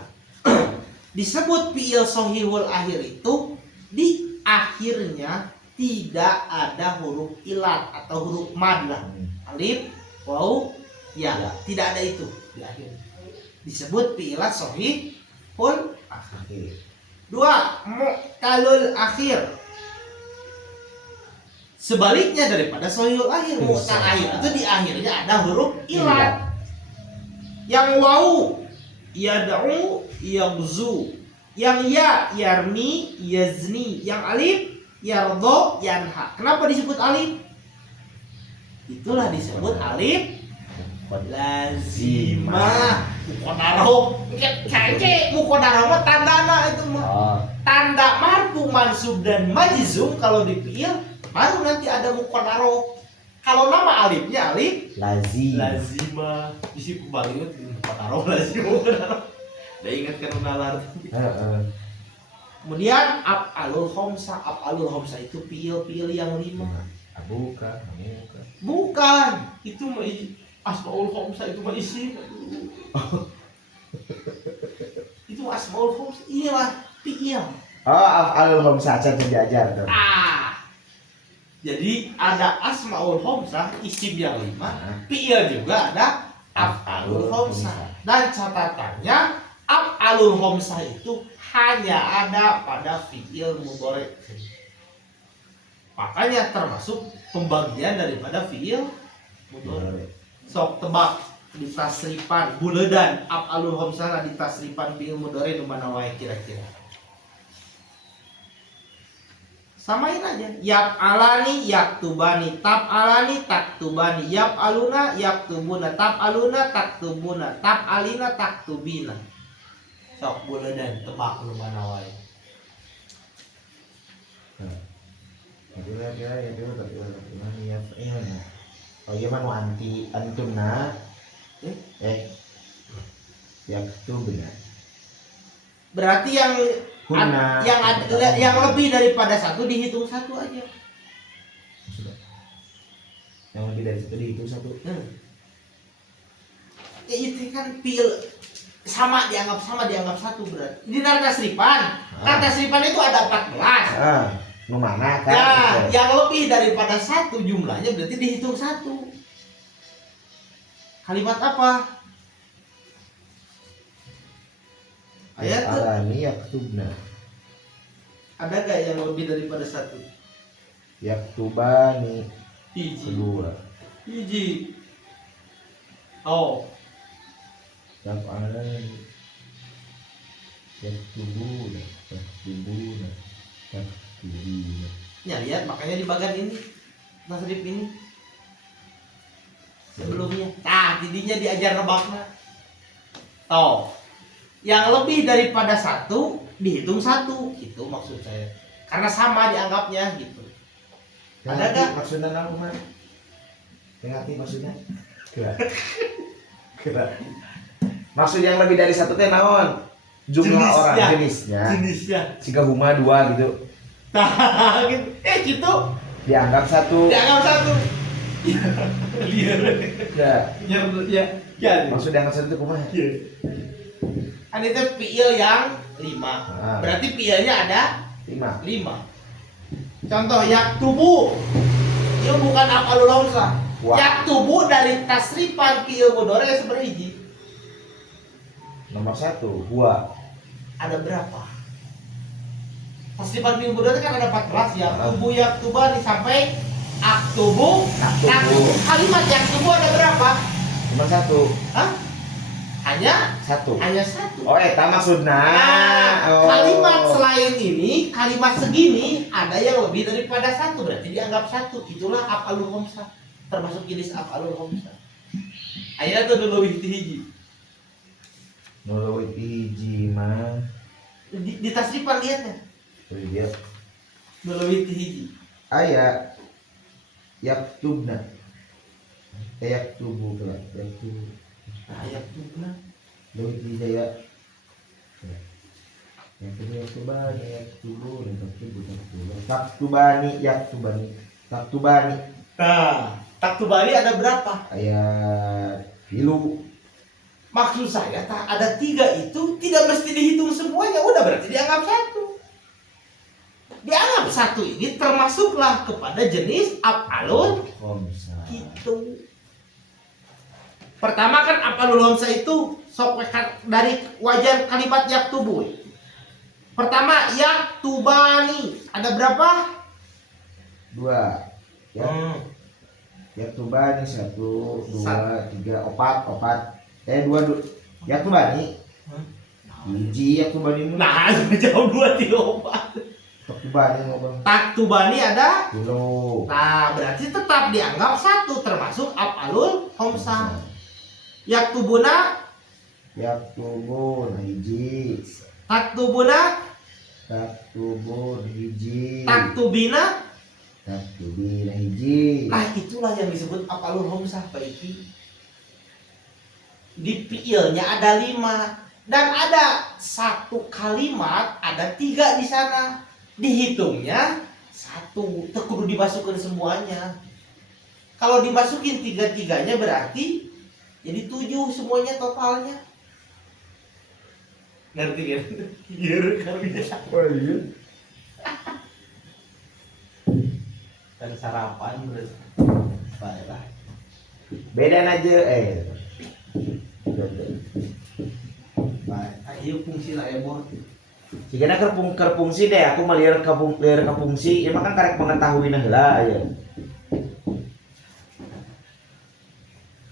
Disebut fi'il sahihul akhir itu di akhirnya tidak ada huruf ilat atau huruf mad lah. Alif, waw, ya, tidak ada itu di akhir. Disebut fi'ilat sahihul akhir. 2, mu'talul akhir. Sebaliknya daripada sahihul akhir, mu'tal akhir itu di akhirnya ada huruf ilat. Yang waw, yad'u, yaghzu. Yang ya, yarmi, yazni. Yang alif, yardho, yanha. Kenapa disebut alif? Itulah disebut alif lazimah. Muqaddarah. Kayaknya muqaddarah mah tandana itu mah. Tanda marfu, mansub dan majzum kalau di fi'il baru nanti ada muqaddarah. Kalau nama alifnya alif lazimah. Isi banget muqaddarah lazimah. Udah ingat kan unalar. Kemudian af'alul khamsah itu fi'il yang 5. Abuka. Bukan, itu mah asmaul khamsah itu mah isim. Itu asmaul khamsah, ini mah fi'il. Oh, af'alul khamsah saja diajar tuh. Jadi ada asmaul khamsah isim yang 5, fi'il juga ada af'alul khamsah. Dan catatannya af'alul khamsah itu hanya ada pada fi'il mudhari. Makanya termasuk pembagian daripada fi'il mudhari. Sok tebak di tasrifan buledan af'alul khamsah di tasrifan fi'il mudhari nu mana wae kira-kira. Samain aja. Yaf'alani yaktubani, taf'alani taktubani, yaf'aluna yaktubuna, taf'aluna taktubuna, taf'alina taktubina. Sok buledan tebak nu mana wae. Kira-kira itu tapi ya ini. Oh iya mana anti antumna yang itu benar. Berarti yang lebih daripada 1 dihitung 1 aja. Yang lebih dari 1 dihitung 1. Ya itu kan fi'il dianggap 1 berarti. Di tasrifan. Kan tasrifan itu ada 14. Nu mana kan? Nah, yang lebih daripada 1 jumlahnya berarti dihitung 1. Kalimat apa? Ayat alani yaktubna. Ada gak yang lebih daripada satu? Yaktubani Hiji. kedua. Hiji. Oh. Yaf'alani yaktubuna yaktubuna yaktubina. Ya lihat makanya di bagian ini tasrif ini sebelumnya. Nah, tidinya diajar nebakna. Oh. Yang lebih daripada satu dihitung satu, gitu maksud saya. Karena sama dianggapnya gitu. Ada gak? Maksudnya apa man? Tengati maksudnya? Kira. Maksud yang lebih dari satu teh naon? Jumlah Jenisnya. orang jenisnya. Siga huma dua gitu. Nah, gitu. Gitu. Dianggap satu. Dianggap satu. Liar. Ya. Ya. Maksud dianggap satu itu kumaha? Kan itu fiil yang 5. Berarti fiilnya ada 5. Contoh yaktubu. Itu bukan af'alul khamsah. Yaktubu dari tasrifan fiil mudhari seberiji. Nomor 1, huwa. Ada berapa? Tasrifan fiil mudhari kan ada 14. Yaktubu yaktubani sampai aktubu. Kalimat yaktubu ada berapa? Nomor 1. Hah? Hanya 1. satu. Oh, eta maksudna. Nah, kalimat selain ini, kalimat segini ada yang lebih daripada satu, berarti dianggap satu. Itulah af'alul khamsah, termasuk jenis af'alul khamsah. Ayeuna tuh dulu hiji. Nulawit hiji mah. Di tasrifan lihatnya. Dia Dulu hiji. aya yaktubna. Yaktubu kelak. Yaktubu. Yaktubna. Lawit hiji ya. Yaktubani yaktubu taktubani. Nah, taktubani ada berapa? Ayat filu. Maksud saya ada 3 itu tidak mesti dihitung semuanya, udah berarti dianggap satu. Dianggap satu ini termasuklah kepada jenis af'alul Khamsah. gitu. Pertama kan af'alul khamsah itu sok dari wajan kalimat yaktubu. Pertama yaktubani ada berapa? 2. Yaktubani 1, 2, 3, 4. 2. Yaktubani. Hiji yaktubani. Nah, jauh 2 3 Yaktubani ngomong. Taktubani ada. Filu. Nah, berarti tetap dianggap satu termasuk af'alul khamsah. Yaktubuna. Yaktubun hiji. Taktubuna. Taktubun hiji. Taktubina. Taktubina hiji. Nah, itulah yang disebut af'alul khamsah, Pak Iki. Di fiilnya ada 5 dan ada satu kalimat ada 3 di sana. Dihitungnya 1, kudu dimasukkan semuanya. Kalau dimasukin 3-3-nya berarti jadi 7 semuanya totalnya. Ngerti kan? Iya kan? Oh iya. Kan sarapan berarti. Baiklah. Beda aja Baik. Ayo fungsi lah ya, Bor. jika kerfungsi deh aku melihat ke fungsi emang kan karek mengetahui nah lah ya.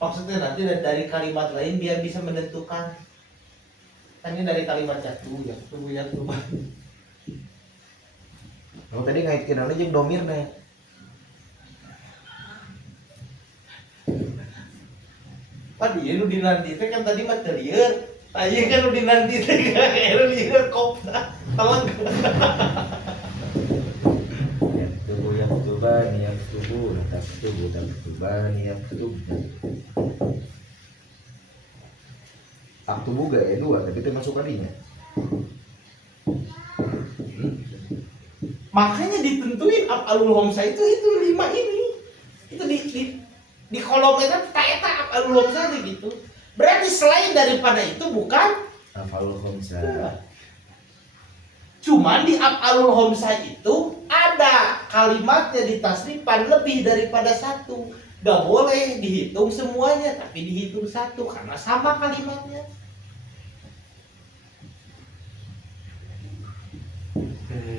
Maksudnya nanti dari kalimat lain biar bisa menentukan. Kan ini dari kalimat yaktu. Kalau tadi ngaitkeun aja jeung domir deh. Tadi ya nu dinanti teh kan tadi mah teu lieur. Ayeuna kan nu dinanti teh kan lieur kopna. Talang. Yaktubani yaktubuna taktubani yaktubna. Aktubu gak ya 2 tapi itu masuk kadinya. Makanya ditentuin af'alul khamsah itu 5 ini. Itu di kolomnya kan eta af'alul khamsah gitu. Berarti selain daripada itu bukan Af'alul khamsah. cuman di af'alul khamsah itu ada kalimatnya di tasrifan lebih daripada 1. Gak boleh dihitung semuanya tapi dihitung 1 karena sama kalimatnya.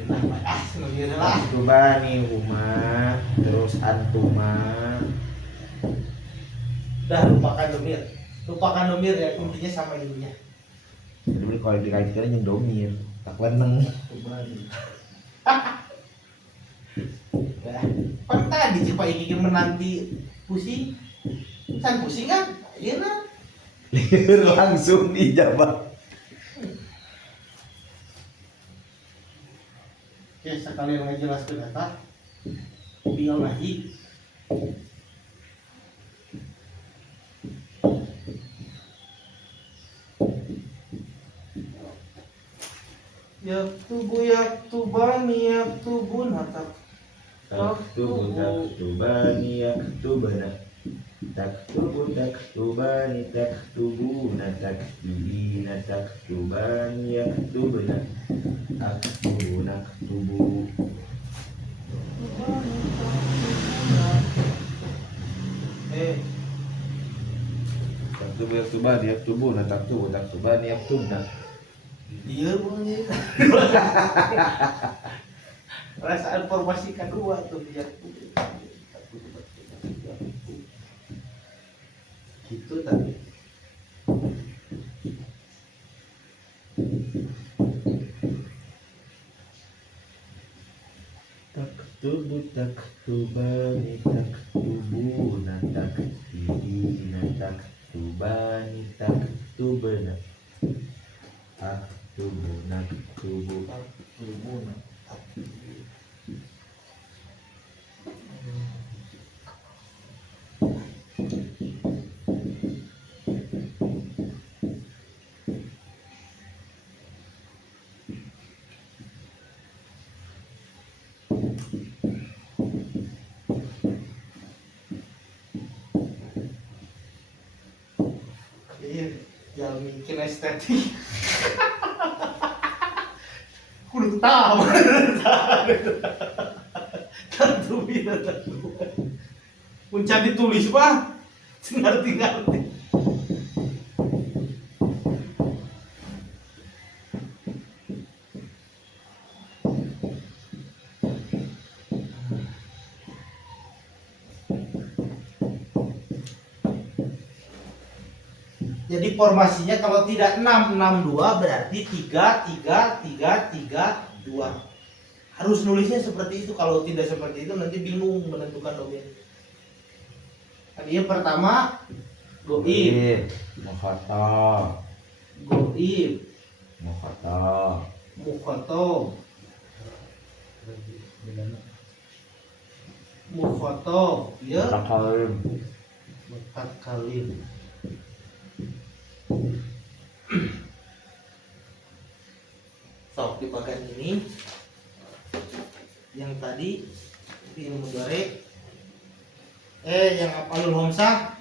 Nah, Nomir lah. Taktubani huma, terus antuma. Udah lupakan nomir. Lupakan nomir ya, intinya sama ininya. Jadi kalau dikaitkan yang domir, tak leneng. Ya, kan tadi coba iki menanti pusing. Kan pusing kan? Iya nah. Langsung dijawab. Oke, sekalian ngejelaskan data. Biar lagi. Yaktubani yaktubuna Taktubani yaktubana. Taktubani taktubuna. Taktubina taktubani yaktubna. Aktubu naktubu. Taktubu yaktubani yaktubuna. Taktubu taktubani yaktubna. Iya boleh. Perasaan formasi kedua tuh biar gitu tadi. Taktubu taktubani taktubuna. Taktibina taktubani taktubna. Aktubu naktubu. Taktubuna. Iya, jangan mikir estetik. Kudu tahu. Tentu bisa tentu. Mencari tulis pak, ngerti. Jadi formasinya kalau tidak 662 berarti 3 2. Harus nulisnya seperti itu. Kalau tidak seperti itu nanti bingung menentukan domain. Tadi yang pertama goib, Mukhata. goib, Mukhata. mukhotob, mukhotob, ya, Takalim. mutakalim. Sok di bagian ini yang tadi fi'il mudhari yang af'alul khamsah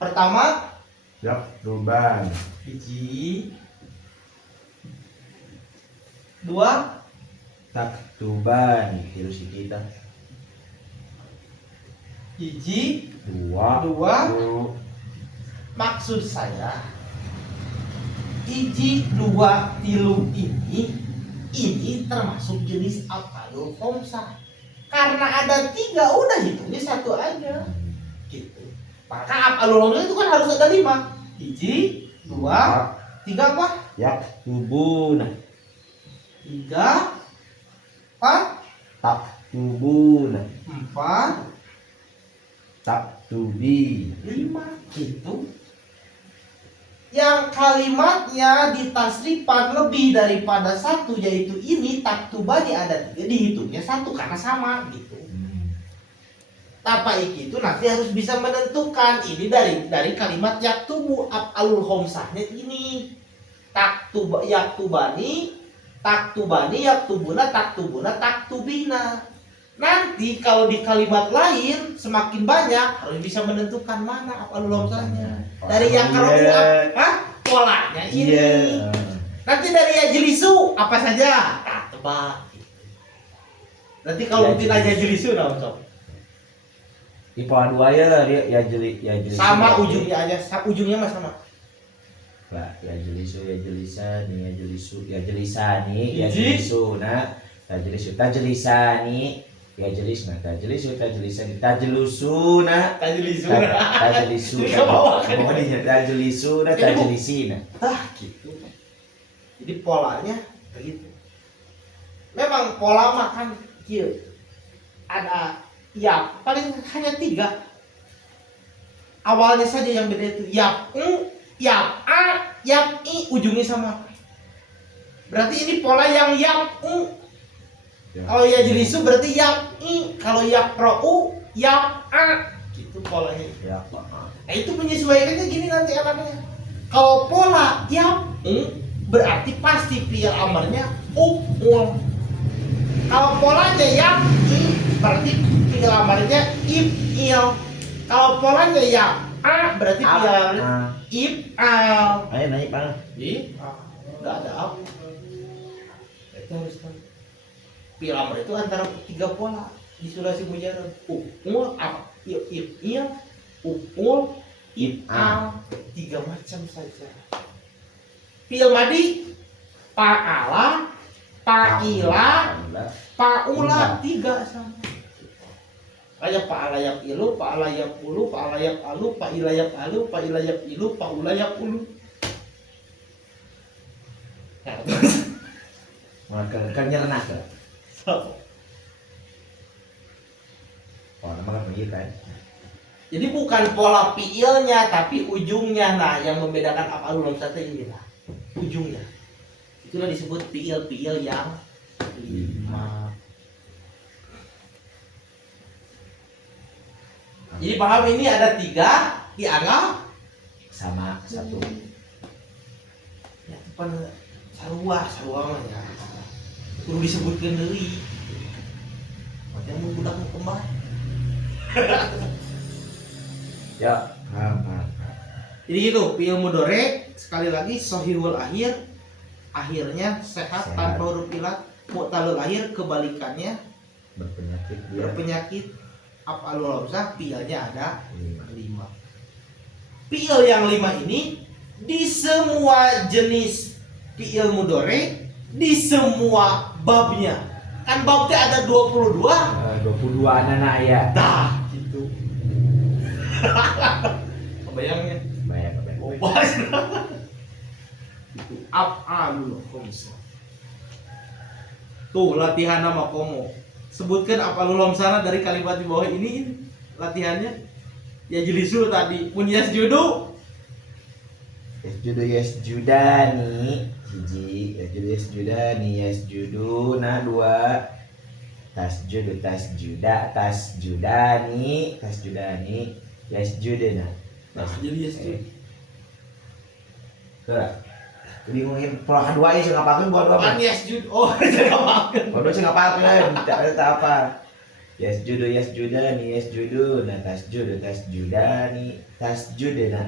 pertama Yaktuban. hiji, dua, Taktuban. Terus kita. hiji, Dua. maksud saya hiji, dua, tilu ini termasuk jenis af'alul khamsah. Karena ada 3 udah hitungnya 1 aja. Gitu. Maka af'alul khamsah itu kan harus ada 5. Hiji, 2, 3 apa? Yaktubuna. 3, 4, Taktubuna. 4, Taktubi. 5 gitu. Yang kalimatnya di tasrifan lebih daripada 1 yaitu ini taktubani ada 3 dihitungnya 1 karena sama gitu. Tapaik itu nanti harus bisa menentukan ini dari kalimat yaktubu af'alul khamsahnya ini. Yaktubani, yaktubuna, taktubina. Nanti kalau di kalimat lain semakin banyak harus bisa menentukan mana af'alul khamsahnya. Dari yang keruap, polanya ini. Iya. Nanti dari yajlisu apa saja? Tebak. Nanti kalau tidak yajlisu nah sob. Di pola 2 ya dia ya jeli. Sama ujungnya aja, ujungnya mah sama. ya jelisu ya jelisani ya jelisu ya jelisani ya jelisu nah tajelisu tajelisani ya jelisna tajelisu tajelisani tajelusuna tajelisuna pokoknya tajelisuna tajelisina gitu. Jadi polanya begitu. Memang pola makan kieu ada ya paling hanya 3. Awalnya saja yang beda itu yap a yap i ujungnya sama. Berarti ini pola yang yap kalau ya jelisu berarti yap i, kalau yap rou yap a gitu polanya. ya Nah itu menyesuaikannya gini nanti anaknya. Kalau pola yap berarti pasti fi'il amarnya ul. Kalau polanya yap i berarti fi'il amarnya if'il. Kalau polanya yap a berarti fi'il amarnya if'al. ayo naik bang Enggak ada apa. Itu harus tahu. Fi'il amar itu antara 3 pola di sulasi mujarrad. Ul apa? If'il, ul, if'al. 3 macam saja. Fi'il madi fa'ala, fa'ila, fa'ula 3 sama. Kayak fa'ala yaf'ilu, fa'ala yaf'ulu, fa'ala yaf'alu, fa'ila yaf'alu, fa'ila yaf'ilu, fa'ula yaf'ulu. kan nyernak ke nama kan begitu kan. Jadi bukan pola fi'ilnya tapi ujungnya nah yang membedakan af'alul khamsah ini lah. Ujungnya. Itulah disebut fi'il yang 5. Jadi paham ini ada 3 dianggap sama satu ya depan sarua mah ya. Perlu disebutkan deui. Macam budak mau kembar. ya Jadi gitu, fi'il mudhari sekali lagi shahihul akhir, akhirnya sehat tanpa huruf ilat, mu'tallul akhir kebalikannya berpenyakit. Af'alul khamsah fi'ilnya ada 5. Fi'il yang 5 ini di semua jenis fi'il mudhari di semua babnya. Kan babnya ada 22. 22 anak ya. Dah gitu. Kebayangnya? Bayang. Bobas. Itu af'alul khamsah. Tuh latihan nama komo. Sebutkan af'alul khamsah dari kalimat di bawah ini latihannya. Ya jelisu tadi, mun yasjudu. Yasjudu yasjudani hiji, yasjuduna 2, tasjudani, yasjuduna. Nah, jadi yasjudu. Bingungin pola kedua ini saya ngapain buat apa? Kan yasjud. Oh, saya ngapain. Bodoh saya ngapain tidak ada apa. Yasjudani, yasjuduna, tasjudani, yasjuduna,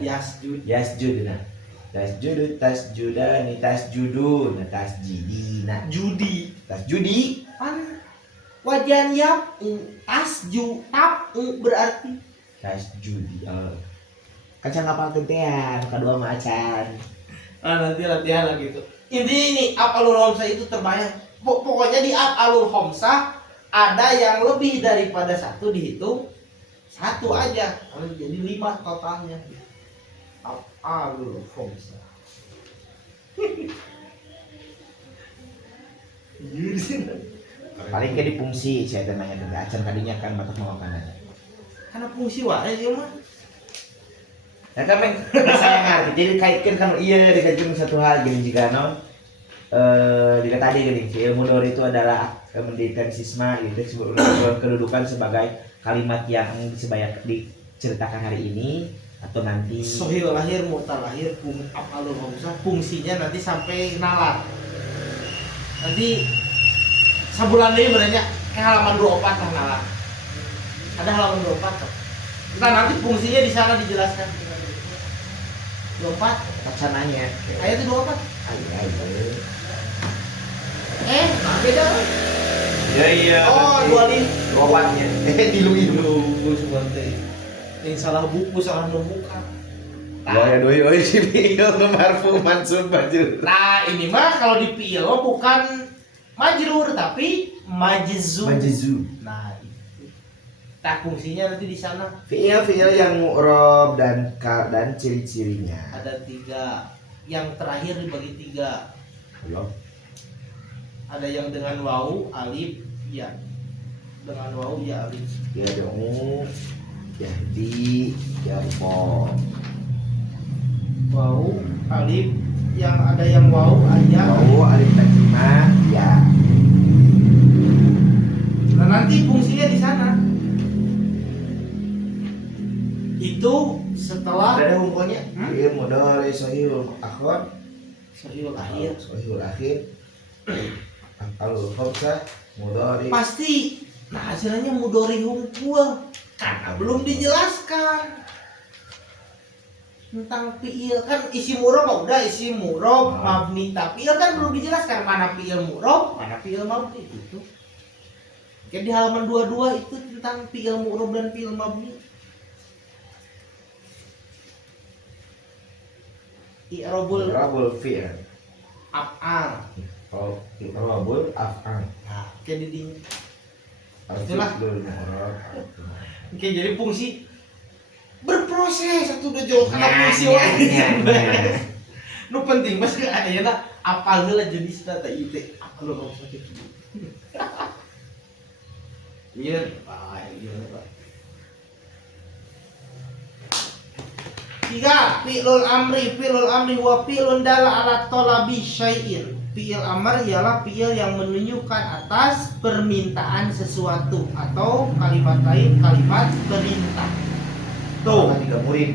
tasjudani, tasjuduna, Judi. tasjudi. Kan wajan yap berarti Tasjudi. Kan saya ngapain tean kedua macan. nanti latihan lagi itu. Intinya ini af'alul khamsah itu terbayang. Pokoknya di af'alul khamsah ada yang lebih daripada 1 dihitung 1 aja. Jadi 5 totalnya. Af'alul khamsah. Paling kayak di fungsi saya tanya tentang acan kadinya kan mata mau kan aja. Karena fungsi wae ieu mah. Ya kan men saya ngerti jadi kaitkan kan iya dikaitkan satu hal gini jika non jika tadi gini ilmu mudhari itu adalah mendikan sisma itu sebuah kedudukan sebagai kalimat yang diceritakan hari ini atau nanti Sohil lahir mutal lahir af'alul khamsah fungsinya nanti sampai nalar. Nanti sebulan ini berarti halaman 24 lah nalar. Ada halaman 24 tuh. Nah nanti fungsinya di sana dijelaskan. 24 wacana-nya ayatnya 24 beda iya oh 24-nya dilu seperti yang salah buku salah membuka Ya doi si fiil nu marfu mansub majrur. Nah ini mah kalau di fiil bukan majrur tapi majzum. Majzum. Nah itu. Tak fungsinya nanti di sana Fiil yang mu'rab dan ciri-cirinya. ada 3. Yang terakhir dibagi 3. Belum. Ada yang dengan wawu, alif, ya. Dengan wawu, ya, alif. Ya dong. Yahdi, yarfo. Wawu, alif, yang ada yang wawu, aja. Wawu alif tajimah, ya. Nah nanti fungsinya di sana. Itu setelah Ada hukumnya. Fiil mudhari sahihul akhir. sahihul akhir. Sahihul akhir. Al khamsah mudhari. Pasti. Nah hasilnya mudhari hukum karena belum dijelaskan tentang fiil kan isi murab udah isi murab mabni tapi kan belum dijelaskan mana fiil murab mana fiil mabni itu. Jadi di halaman 22 itu tentang fiil murab dan fiil mabni. I'rabul fi'il. Af'al. Oh, i'rabul af'al. Nah, kayak di Itulah mu'rab. oke jadi fungsi berproses satu udah jauh karena fungsi Nah, wae. Nu penting mas ke ayeuna apal heula jenis data ieu teh apal lo sakit. Iya, Pak, iya, Pak. 3. Fi'lul amri wa fi'lun dalla ala talabi syai'in. Fi'il amr ialah fi'il yang menunjukkan atas permintaan sesuatu atau kalimat lain kalimat perintah. Tuh. Tiga murid.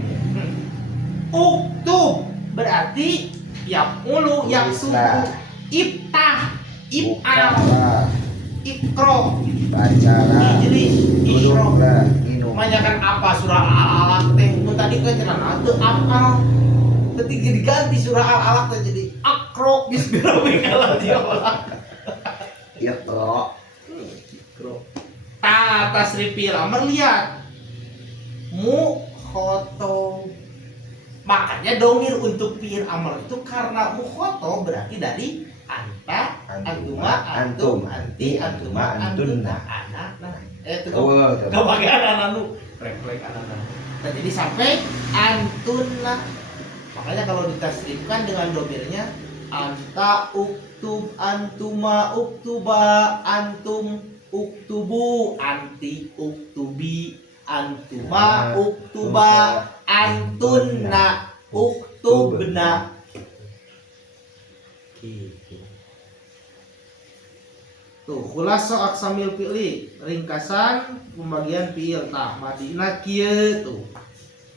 Uktub berarti yaqulu yaktubu iftah if'al ikro Bacalah. ijlis isyrok. Duduklah. Minum. Kebanyakan apa surah al-alaq teh mun tadi kan cenah teu apal ketika diganti surah al-alaq teh jadi akro bismillahirrahmanirrahim Iqra. ikro ta tasrifil amr lihat mukhoto makanya domir untuk fi'il amr itu karena mukhoto berarti dari anta antuma antum anti antuma antunna anak nah itu gak pakai anak-anak lu refleks anak-anak nah, jadi sampai antunna makanya kalau ditasrifkan dengan domirnya anta uktub antuma uktuba antum uktubu anti uktubi antuma uktuba antunna uktubna gitu. Tuh, khulasa aksamil fi'li, ringkasan pembagian fi'il. Nah, madina kieu tuh.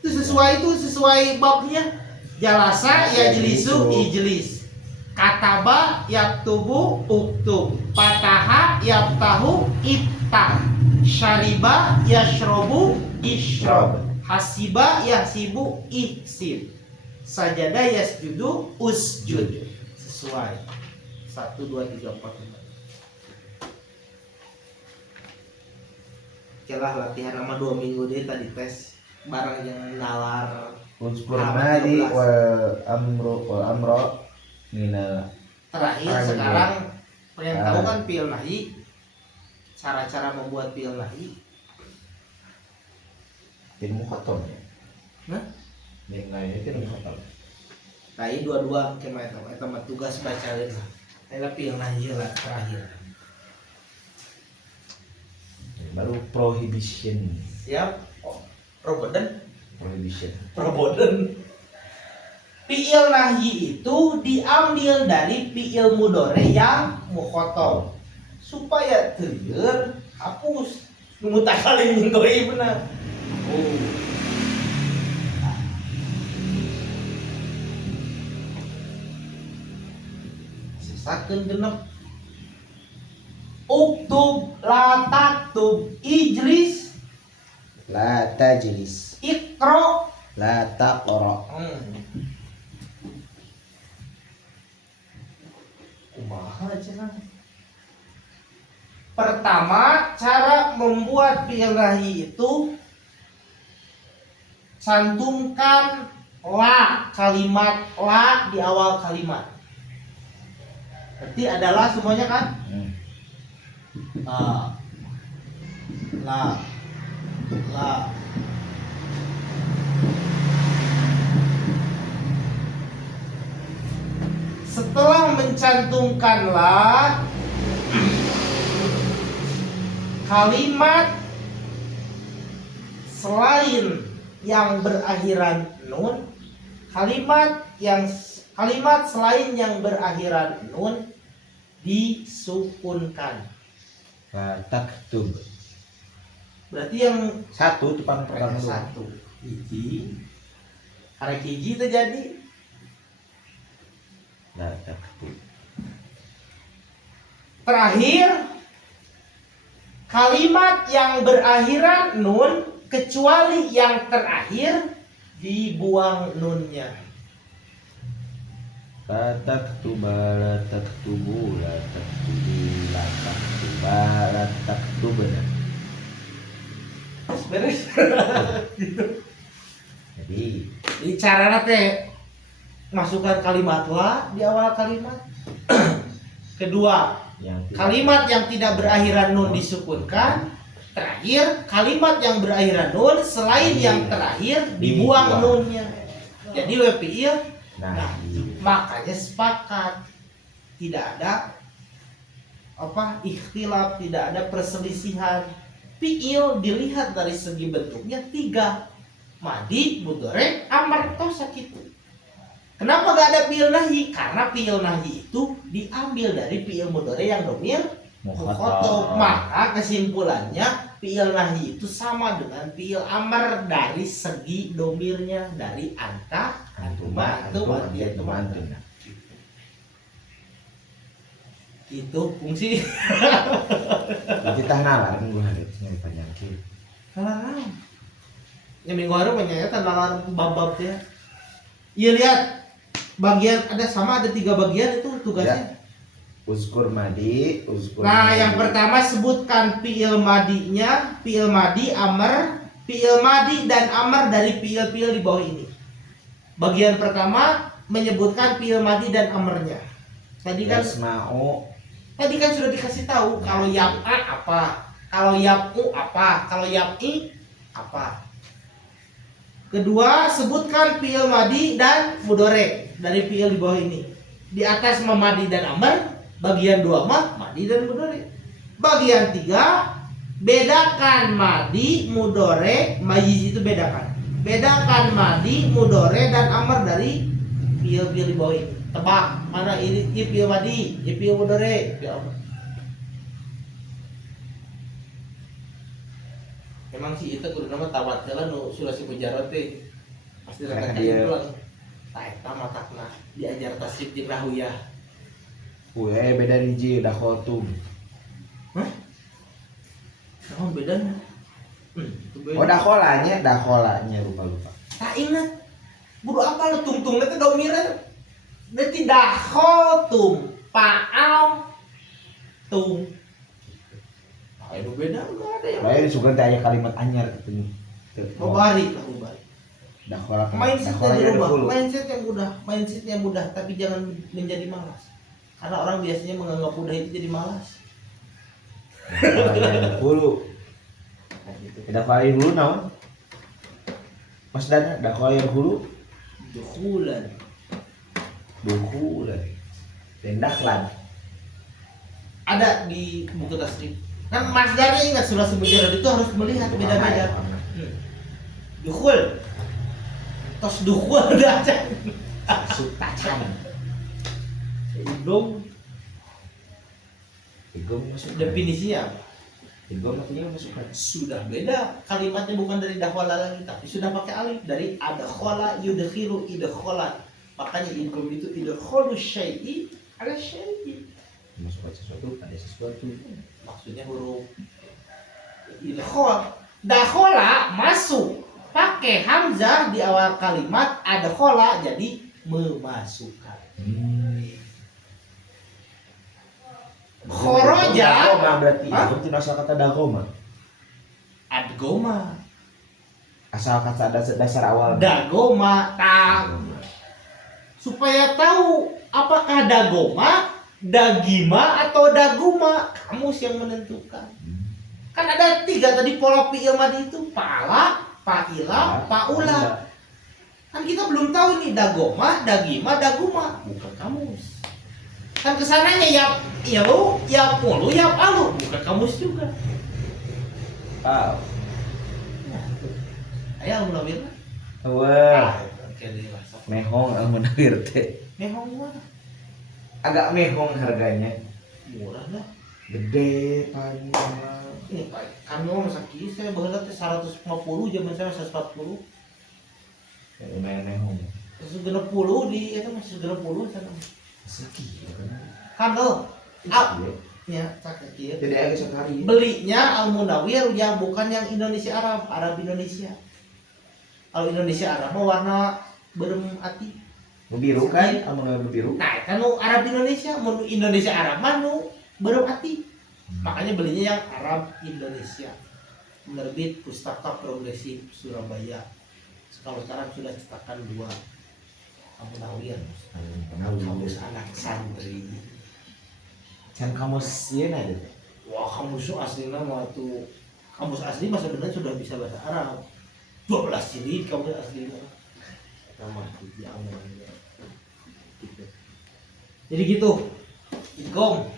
Itu sesuai babnya. Jalasa yajlisu ijlis. Kataba yaktubu uktub. Fataha yaftahu iftah. Syariba yashrobu ishrob. Hasiba yahsibu ihsib. Sajada yasjudu usjud. Sesuai. 1 2 3 4 5. Celah latihan sama 2 minggu deh tadi tes barang yang nalar Uzkur madi wal amro minal. terakhir sekarang pengen tahu kan fi'il nahi cara-cara membuat fi'il nahi Ilmu kotor ya. nah Yang lain itu ilmu kotor. nahi dua-dua kemana eta mah tugas bacain lah eta fi'il nahi lah terakhir Baru prohibition. siap proboden fi'il nahi itu diambil dari fi'il mudhari yang mukhotob supaya teueur hapus nu mutakallim mun doi bener oh sesakeun genep uktub la taktub ijlis La tajlis. ikro La taqra. Kumaha cenah. Pertama, cara membuat fi'il nahi itu cantumkan la, kalimat la di awal kalimat. Berarti adalah semuanya kan? La, la. Setelah mencantumkan la, kalimat selain yang berakhiran nun, kalimat selain yang berakhiran nun disukunkan. Taktub. Berarti yang Satu depan pertama dulu. satu hiji, karek hiji terjadi. La taktub. Terakhir, kalimat yang berakhiran nun kecuali yang terakhir dibuang nunnya. La taktuba, la taktubu, la taktubi, la taktuba, la taktubna. Beres. Jadi Cara teh masukkan kalimat la di awal kalimat. Kedua, yang kalimat yang tidak berakhiran nun disukunkan. Terakhir, kalimat yang berakhiran nun selain yang terakhir dibuang nunnya. Jadi WPI, nah, makanya sepakat, tidak ada ikhtilaf, tidak ada perselisihan. Fi'il dilihat dari segi bentuknya 3, madi, mudhari, amar, toh sakitu. Kenapa gak ada fi'il nahi? Karena fi'il nahi itu diambil dari fi'il mudhari yang domir mukhotob. Maka kesimpulannya fi'il nahi itu sama dengan fi'il amar dari segi domirnya, dari anta, antuma, antum. Itu fungsi. Berarti tah nalar minggu hari nyari penyakit. Nalar. Ya minggu hari menyayatan nalar bab-bab ya. Iya lihat bagian ada 3 bagian itu tugasnya. Uzkur madi, uzkur. Nah, madi. yang pertama sebutkan fi'il madinya, fi'il madi, amr, fi'il madi dan amr dari fi'il-fi'il di bawah ini. Bagian pertama menyebutkan fi'il madi dan amrnya. Tadi kan sudah dikasih tahu kalau yab'a apa, kalau yab'u apa, kalau yab'i apa. Kedua, sebutkan fi'il madi dan mudhari dari fi'il di bawah ini. Di atas madi dan amr, bagian 2 madi dan mudhari. Bagian 3, bedakan madi, mudhari, mayiz itu bedakan. Bedakan madi, mudhari dan amr dari fi'il-fi'il di bawah ini. Tebak mana ini fi'il madi, fi'il mudhari, fi'il amr. Emang sih itu kudu nama tamat jalan nu sulasi mujarrad teh. Pasti rada Dia- pulang. Tah eta matakna diajar tasrif jeung rahuyah. beda hiji udah khotum. Naon bedana? Itu beda. Oh dakolanya lupa. Tak ingat. Budu apa lu tungtung teh domiran. Berarti dakhotum, pa'al, tung. Nah, itu beda enggak ada yang. Lain sugan teh aya kalimat anyar gitu. Mubari lah mubari. Dakola Mindsetnya dirubah, dulu. mindset yang mudah, tapi jangan menjadi malas. Karena orang biasanya menganggap mudah itu jadi malas. Dakolanya dulu. Nah, gitu. Dakolanya dulu naon? Mas Dana, dakolanya dulu. Dukhulan. Tendaklan. Ada di buku tasrif. Kan Mas Dana ingat surah Mujarrad itu harus melihat beda-beda. Dukhul. Tos dukhul dah aja. Sutacan. Idom masuk. definisinya apa? Igom artinya masukkan. Sudah beda, kalimatnya bukan dari dakhala lagi, tapi sudah pakai alif dari adkhala yudkhilu idkhalan. Makanya idgham itu idkhalu syai'i ala syai'i. Masukkan sesuatu pada sesuatu. Maksudnya huruf idgham. Dakhala masuk, pakai hamzah di awal kalimat, adkhala jadi memasukkan. Khoroja Dagoma berarti. Hah? Berarti asal kata dagoma. adgoma. Asal kata dasar awal. Dagoma, supaya tahu apakah dagoma, dagima atau daguma, kamus yang menentukan. Kan ada 3 tadi pola fi'il madi itu, pala, fa'ila, paula. Kan kita belum tahu nih dagoma, dagima, daguma, bukan kamus. Kan kesananya ya ilu, ya pulu, ya palu, bukan kamus juga. Wow. Ayo munawir. Wah, Oke dewasa. mehong munawir teh. Mehong mah Agak mehong harganya. murah dah. Gede paling. Ini Pak, kami mau sakit saya baheula teh 150 zaman saya 140. Ya, lumayan mehong. 160 di eta masih 160 sana. Sakit. Kandel. Iya. Ya, cakep kieu. Jadi agak sekali. Belinya Al Munawir yang bukan yang Indonesia Arab, Arab Indonesia. Kalau Indonesia Arab mah warna berem ati. Nu biru kan? Amun nu biru. Nah, itu nu Arab Indonesia, mun Indonesia Arab mah nu berem ati. Makanya belinya yang Arab Indonesia. Penerbit Pustaka Progresif Surabaya. Kalau sekarang sudah cetakan 2. Al Munawir. Kamus anak santri. Can kamus ieu na deh. Wah, kamus aslinya mah tuh. Kamus asli mah sebenarnya sudah bisa bahasa Arab. 12 jilid kamus asli nama ya Allah. Gitu. Jadi gitu. Ikom.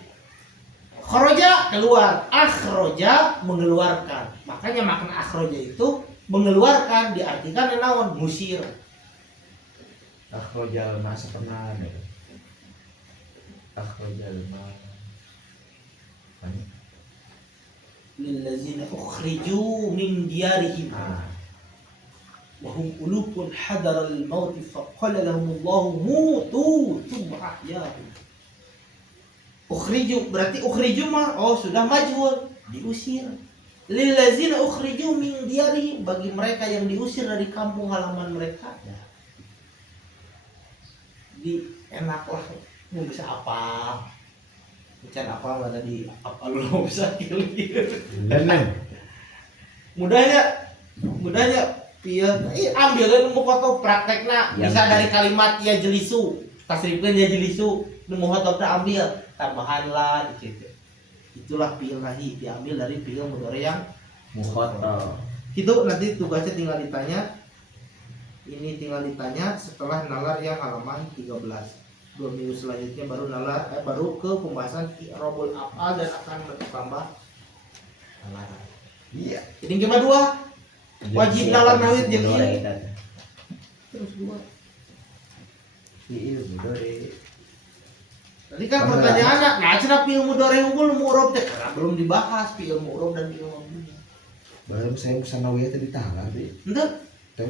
Kharaja keluar, akhraja mengeluarkan. Makanya makna akhraja itu mengeluarkan diartikan naon? Musir. Akhrojal ma sapenan ya. Akhrojal ma. Lillazina ukhriju min diyarihim. وهم ألوف حذر الموت فقال لهم الله موتوا ثم أحياهم. Ukhriju berarti ukhriju mah sudah majhul, diusir. Lillazina ukhriju min diyarihim, bagi mereka yang diusir dari kampung halaman mereka. Ya. Di enaklah mau bisa apa? Bukan apa mana di apa lu bisa kieu. Mudahnya pieu ambilin nu foto praktekna Ya, bisa betul. dari kalimat ya jelisu tasrifkeun ya jelisu nu muhotobna ambil tambahan lah gitu. Itulah fi'il nahi diambil dari fi'il mudhari yang Mukhotob. itu nanti tugasnya tinggal ditanya. Ini tinggal ditanya setelah nalar yang halaman 13. 2 minggu selanjutnya baru nalar baru ke pembahasan i'rabul af'al dan akan bertambah nalar. Iya. Ini gimana 2? Wajib nalar nawit jeung ieu. ieu. Terus 2. Fi'il mudhari. Tadi kan pertanyaannya, nah cenah fi'il mudhari unggul mu'rab teh karena belum dibahas fi'il mu'rab dan fi'il mabni. Baru saya sanawiyah tadi talar deh. Henteu. Teh.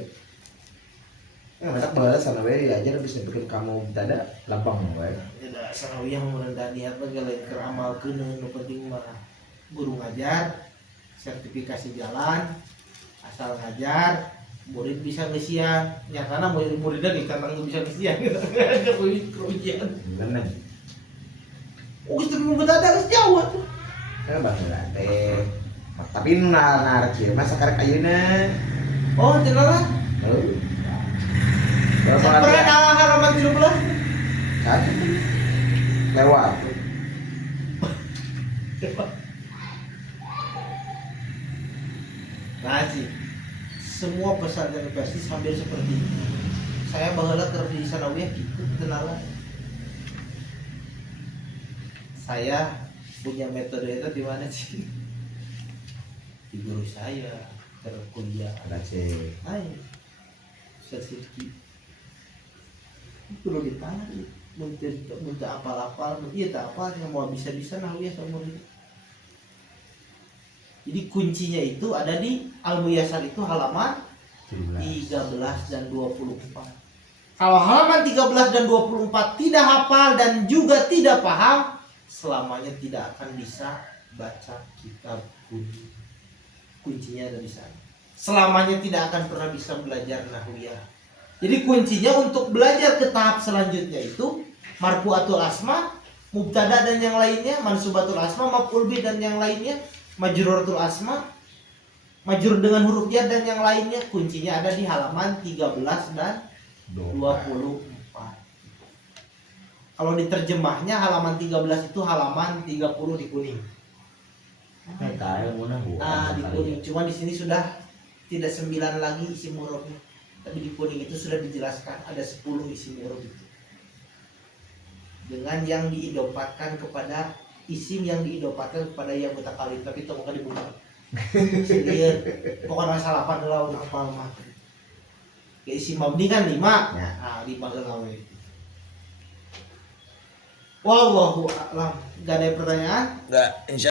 Enak banget sanawiyah diajar bisa bikin kamu tada lapang wae. Tidak sanawiyah merendah niat mah lain keur amalkeun nu penting mah guru ngajar, sertifikasi jalan, asal ngajar, murid bisa ngesian. Nyatana muridnya ditantang bisa ngesian. Ada kerugian. Bener. Oh, geus teu ada geus jauh tuh. Kan bahasa teh. Tapi nar kieu mah sakarek ayeuna. Oh, cenah lah. Heuh. Pernah halaman 13? Kan lewat. Nah sih, semua pesantren pasti hampir seperti itu. Saya baheula keur di sanawiyah kitu kenalan. Saya punya metode itu di mana sih? Di guru saya kuliah. Ada cek. Hai, Sirki. Perlu ditarik, muntah apal-apal, iya tak apa, yang mau bisa-bisa nawiyah sama murid. Jadi kuncinya itu ada di Al-Muyassar itu halaman 13 dan 24. Kalau halaman 13 dan 24 tidak hafal dan juga tidak paham, selamanya tidak akan bisa baca kitab kunci. Kuncinya ada di sana. Selamanya tidak akan pernah bisa belajar nahwiyah. Jadi kuncinya untuk belajar ke tahap selanjutnya itu marfu'atul asma, mubtada dan yang lainnya, mansubatul asma, maf'ul bih dan yang lainnya, majruratul asma, Majrur dengan huruf jar dan yang lainnya kuncinya ada di halaman 13 dan 24. Kalau diterjemahnya halaman 13 itu halaman 30 di kuning. Nah, di kuning. Cuma di sini sudah tidak 9 lagi isim hurufnya. Tapi di kuning itu sudah dijelaskan ada 10 isim huruf itu. Dengan yang diidopatkan kepada isim yang diidopatkan kepada yang mutakalim, tapi itu bukan dibuka. Lihat, pokoknya salah apa adalah apa mah. Ya isim mabni kan 5. Ya. Nah, 5 gawe. Wallahu a'lam. Gak ada pertanyaan? Enggak, insya